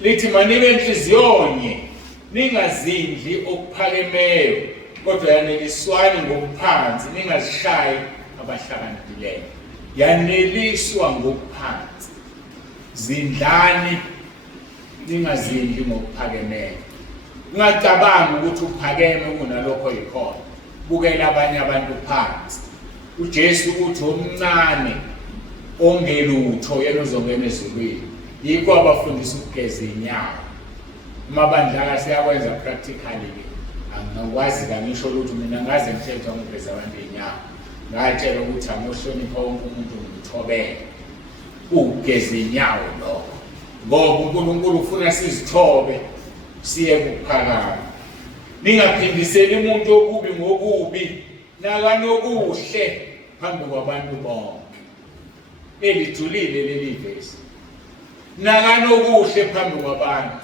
lithi manibe enhliziyonye ningazindli okuphakemeyo kodwa yaneliswani ngokuphansi ningazishayi abahlakaniphileyo yaneliswa ngokuphansi zindlani ningazindli ngokuphakemeyo Ungacabanga ukuthi uphakeme kunalokho yikhona. Bukela abanye abantu phansi. uJesu uthi omncane ongelutho yena uzongena ezulwini. Yikho abafundisa ukugeza inyawo. Amabandla siyakwenza practically ke. Angikwazi kangisho ukuthi mina ngaze ngithethe ngigeza abantu inyawo. Ngatshela ukuthi angohlonipha wonke umuntu ngithobele. Ukugeza inyawo lokho. Ngoba uNkulunkulu ufuna sizithobe siye kuphakama. Ningaphindiseli umuntu okubi ngokubi, nakanokuhle phambi kwabantu bonke. Elijulile leli vesi. Nakanokuhle phambi kwabantu.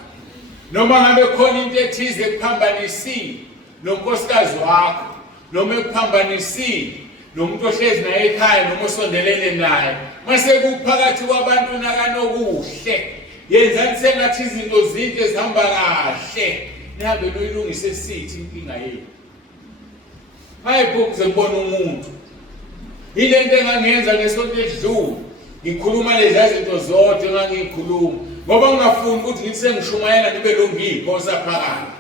Noma ngabe khona into ethize ekuphambanisile nonkosikazi wakho, noma ekuphambanisile nomuntu ohlezi naye ekhaya noma osondelene naye, mase kuphakathi kwabantu nakanokuhle. Yenzani sengathi izinto zinhle zihamba kahle. Nihambe noyilungise esithi inkinga yenu. Hayibo ngibona umuntu. Ile nto engangenza ngesonto edlule, ngikhuluma lezi zinto zonke engangikhuluma. Ngoba ngingafuni ukuthi ngithi sengishumayela ngibe lo ngipho saphakade.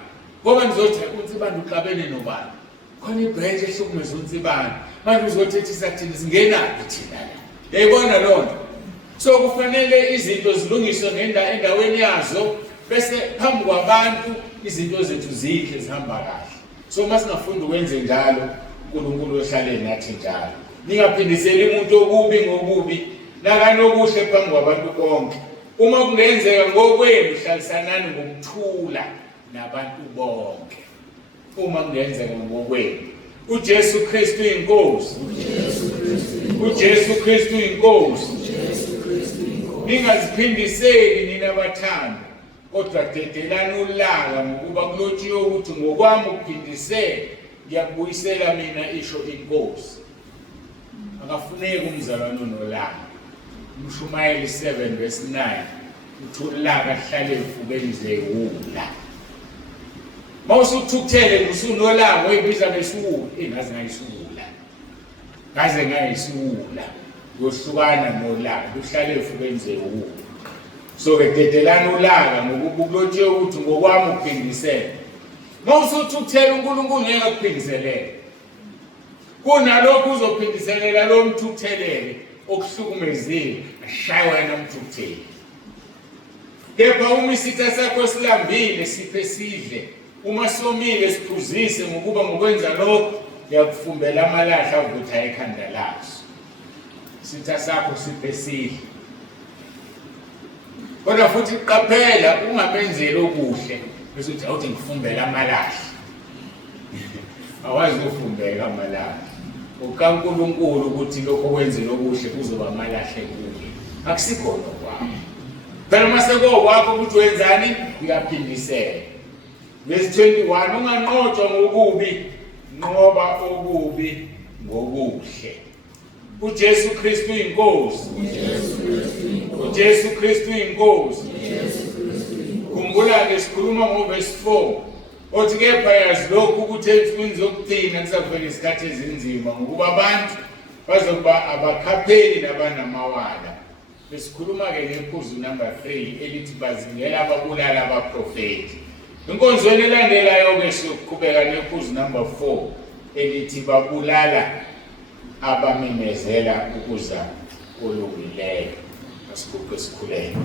Ngoba nizothi uNtsibane uxabene nobani. Khona ibhenje ehlukumeza uNtsibane. Manje uzothethisa thina singenaphi thina la. Yayibona lonto. So kufanele izinto zilungiswe endaweni yazo bese phambi kwabantu izinto zethu zinhle zihamba kahle. So masingafunda ukwenze njalo uNkulunkulu ohlale nathi njalo. Ningaphindiseli umuntu okubi ngokubi, nakanokuhle phambi kwabantu bonke. Uma kungenzeka ngokwenu hlalisanani ngokuthula nabantu bonke. Uma kungenzeka ngokwenu. uJesu Kristu inkosi. uJesu Kristu inkosi. Ningaziphindiseli nina bathanda, kodwa dedelani ulaka ngokuba kulotshiwe ukuthi ngokwami ukuphindisela ngiyakubuyisela mina isho inkosi. Akafuneki umzalwane onolaka. Umshumayeli 7 verse 9 uthi ulaka hlale efubeni zewula. Mawusuthukuthele usunolaka oyibiza besiwula, ngaze ngayisuwula. Ngaze ngayisuwula. Yohlukana nolaka luhlale efubeni zewula. So ke dedelana ulaka ngokuba kulotshiwe ukuthi ngokwami ukuphindisela. Mawusuthukuthele uNkulunkulu ngeke akuphindiselele. Kunalokho uzophindiselela lo mthukuthelele okuhlukumezile ashaya wena mthukutheli. Kepha uma isitha sakho silambile siphe sidle, uma somile siphuzise ngokuba ngokwenza lokho yakufumbela amalahle avutha ekhanda laso. Isitha sakho siphe sidle. Kodwa futhi qaphela ungamenzeli okuhle bese uthi awuthi ngifumbela amalahle. Awazi ukufumbeka amalahle. UkaNkulunkulu ukuthi lokho kwenze lokuhle kuzoba amalahle kuye. Akusikhona kwakho. Phela mase kwakho ukuthi wenzani uyaphindisela. Verse 21 unganqotshwa ngokubi, nqoba okubi ngokuhle. uJesu Kristu inkosi. uJesu Kristu inkosi. Khumbula ke sikhuluma ngoverse 4. Othi kepha yazi lokhu ukuthi ensukwini zokugcina kusavela isikhathi ezinzima ngokuba abantu bazokuba abakhapheli nabanamawala. Besikhuluma ke ngephuzu number 3 elithi bazingela ababulala abaprofeti. Inkonzweni elandelayo ke siyoqhubeka nephuzu number 4 elithi babulala abamemezela ukuza olungileyo. Asikuphe sikhuleke.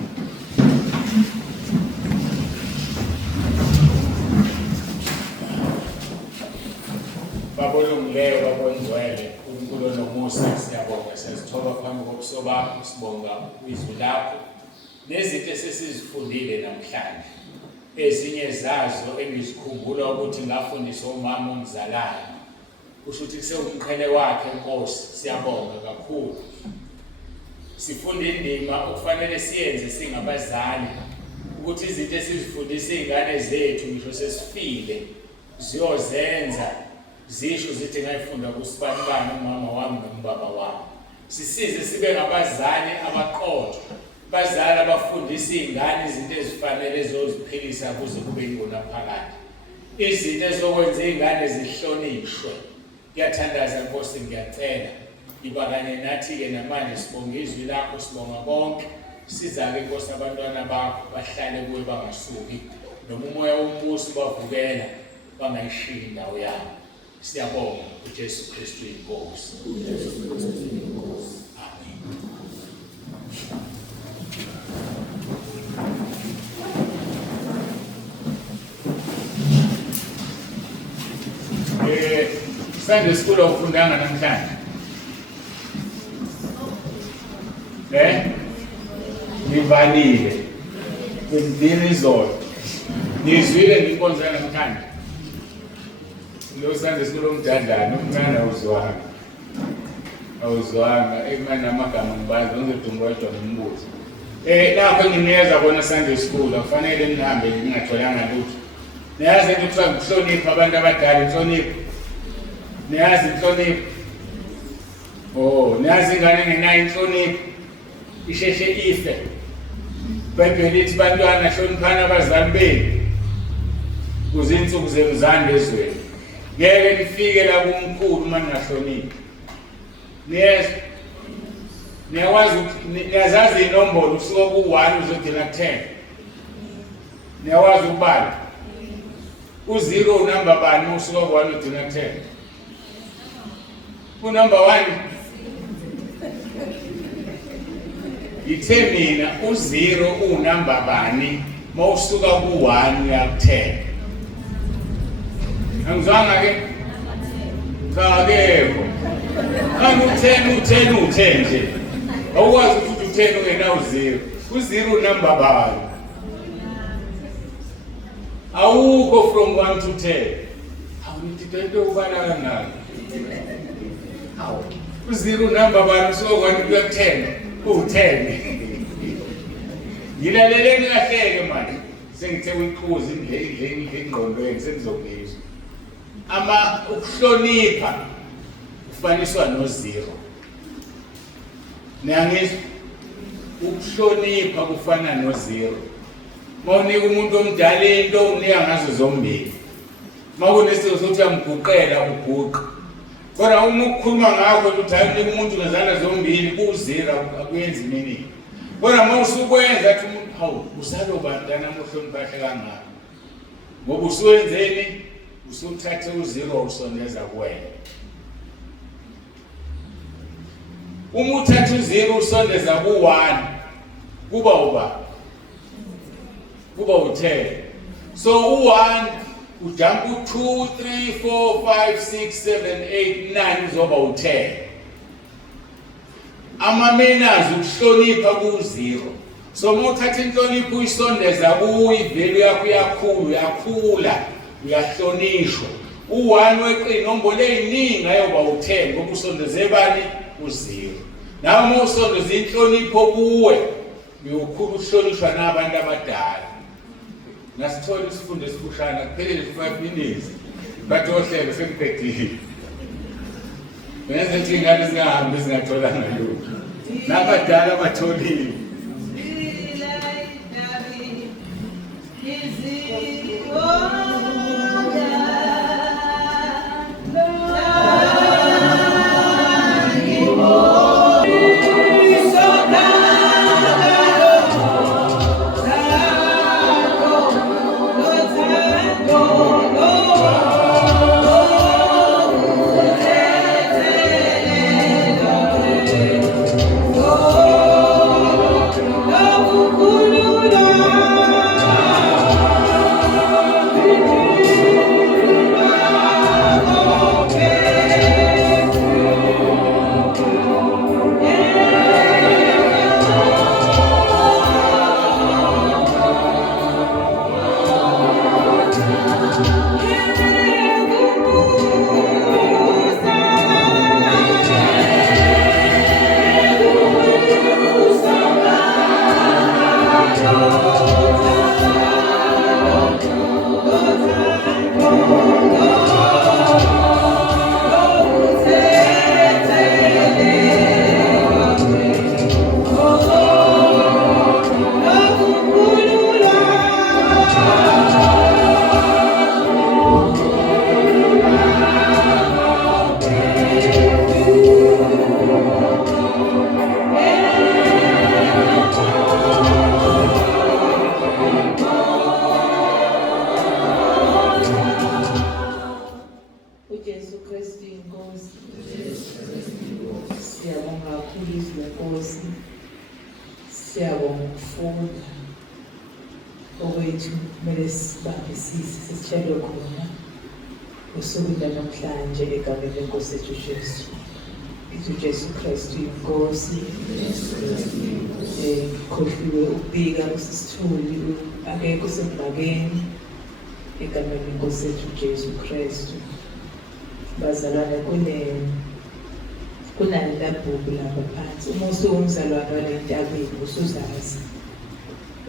Babolungileyo babongcwele uNkulunkulu nomusa siyabonga sesithoba phambi kobuso bakho sibonga izwi lakho nezinto esesizifundile namhlanje. Ezinye zazo engizikhumbula ukuthi ngafundiswa umama ongizalayo. Kusho ukuthi kusewumqhele wakhe Nkosi, siyabonga kakhulu. Sifunda indima okufanele siyenze singabazali ukuthi izinto esizifundisa izingane zethu ngisho sesifile ziyozenza. Zisho zithi ngayifunda kusibanibani umama wami nombaba wami. Sisize sibe ngabazali abaqotho, bazali abafundisa izingane izinto ezifanele ezoziphilisa kuze kube ingona phakathi. Izinto ezokwenza izingane zihlonishwe. Ngiyathandaza Nkosi, ngiyacela ibakanye nathi ke namanje sibonga izwi lakho, sibonga bonke. Siza ke Nkosi abantwana bakho bahlale kuwe bangasuki. noma umoya wombuso bavukela bangayishiyi indawo yabo. Siyabonga uJesu Kristu inkosi. Amen. Sunday school awufundanga namhlanje? Nivalile. Ngizini izolo. Nizwile nginkonzo namhlanje. Lo Sunday school omdadlana umncane awuzwanga ekumana amagama ngibazi ngizoduma wedwa ngimbuzo. Lapho enginikeza bona Sunday school akufanele nihambe ningatholanga lutho. Niyazi into kuthiwa ukuhlonipha abantu abadala, inhlonipho. Niyazi inhlonipho. Niyazi ingane engenayo inhlonipho isheshe ife. iBhayibheli lithi bantwana hloniphani abazali benu kuze insuku zenu zande ezweni. Ngeke nifike la kumkhulu uma ningahloniphi. Niyazazi inombolo usuka ku-1 uzodela ku-10. Niyawazi ukubala. U-0 unamba bani usuka ku-1 udela ku-10? Unumber 1. Ithe mina u-0 unamba bani mawusuka ku-1 uya ku-10. Angizwanga ke? Kakekho. U-10 nje. Awukwazi ukuthi u-10 ungenawo u-0. U-0 unamba bani? Awukho from 1 to 10. Awunithi into ubala kanjani? U-0 unamba bani usuka ku-1 kuya ku-10? U-10. Yilaleleni kahleke manje. Sengithe uyiqhuza indleni engqondweni sengizokuzwa. Ukuhlonipha kufaniswa no-0. Niyangizwa? Ukuhlonipha kufana no-0. Mawunika umuntu omdala into unika ngazo zombili. Makunesizathu sokuthi uyamguqela uguqa. Kodwa uma ukukhuluma ngakho ukuthi unika umuntu ngezandla zombili ku-0 akuyenzi meaning. Kodwa uma usukwenza athi umuntu hawu usalobantana muhlonipha kahle kangaka. Ngoba usuwenzeni? Usuthathe u-0 usondeza kuwena. Uma uthatha u-0 usondeza ku-1 kuba u-10. So u-1 ujump u-2, 3, 4, 5, 6, 7, 8, 9 uzoba u-10. Ama-manners ukuhlonipha ku-0. So uma uthatha inhlonipho uyisondeza kuyo ivelu yakho uyakhula. Uyahlonishwa. U-1 weqi inombolo eziningi ayoba u-10 ngoba usondeze bani? U-0. Nawe uma usondeza inhlonipho kuwe uyokhula ukuhlonishwa nabantu abadala. Nasithola isifundo esifushane kuphelele 5 minutes. Bathi ohlelo sengiphetile. Benza ukuthi ingane zingahambi zingatholanga lutho. Nabadala batholile. ukufunda okwethu kumele sibambisise sisitshelwe khona usuku namhlanje egameni leNkosi yethu Jesu. Itu Jesu Kristu inkosi. Khohliwe ukubika usisithuli akekho semhlabeni egameni leNkosi yethu Jesu Kristu. Bazalwane kunaleli bhuku lapha phansi. Uma usungumzalwane wale ntabeni usuzazi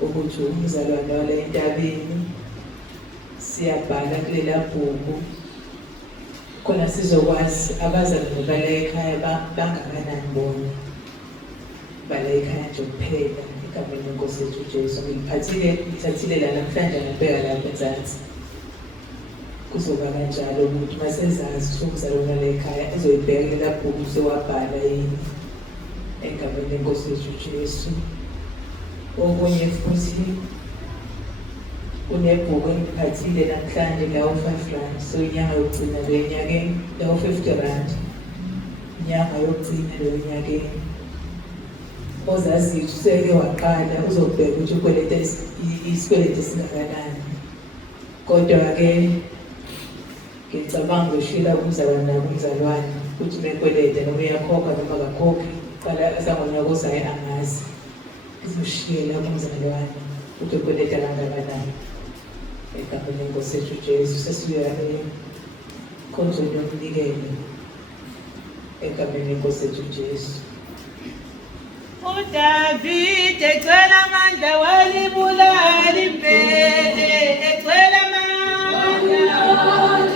ukuthi umzalwane wale ntabeni siyabhala kulela bhuku khona sizokwazi abazalwane bala ekhaya bangakanani bona bala ekhaya nje kuphela egameni leNkosi yethu Jesu. Ngithathile la namhlanje ngibheka lapha enzansi kuzoba kanjalo ukuthi masezazi umzalwane wala ekhaya ezoyibheka lela bhuku sewabhala yini egameni leNkosi yethu Jesu. Okunye futhi kunebhuku engiphathile namhlanje lawo 5 rand, so inyanga yokugcina le nyakeni lawo 50 rand, inyanga yokugcina le nyakeni. Ozaziyo useke waqala uzobheka ukuthi ukweleta isikweletu esingakanani. Kodwa-ke ngicabanga ushila kumzalwane nakumzalwane ukuthi mekweleta noma uyakhokha noma akakhokhi qala esangonyaka ozayo angazi izoshiyela kumzalwane ukuthi ukweleta kangakanani egameni leNkosi yethu Jesu. Sesiya ekhonzweni yomnikelo egameni leNkosi yethu Jesu. uDavid ecela amandla walibulala impele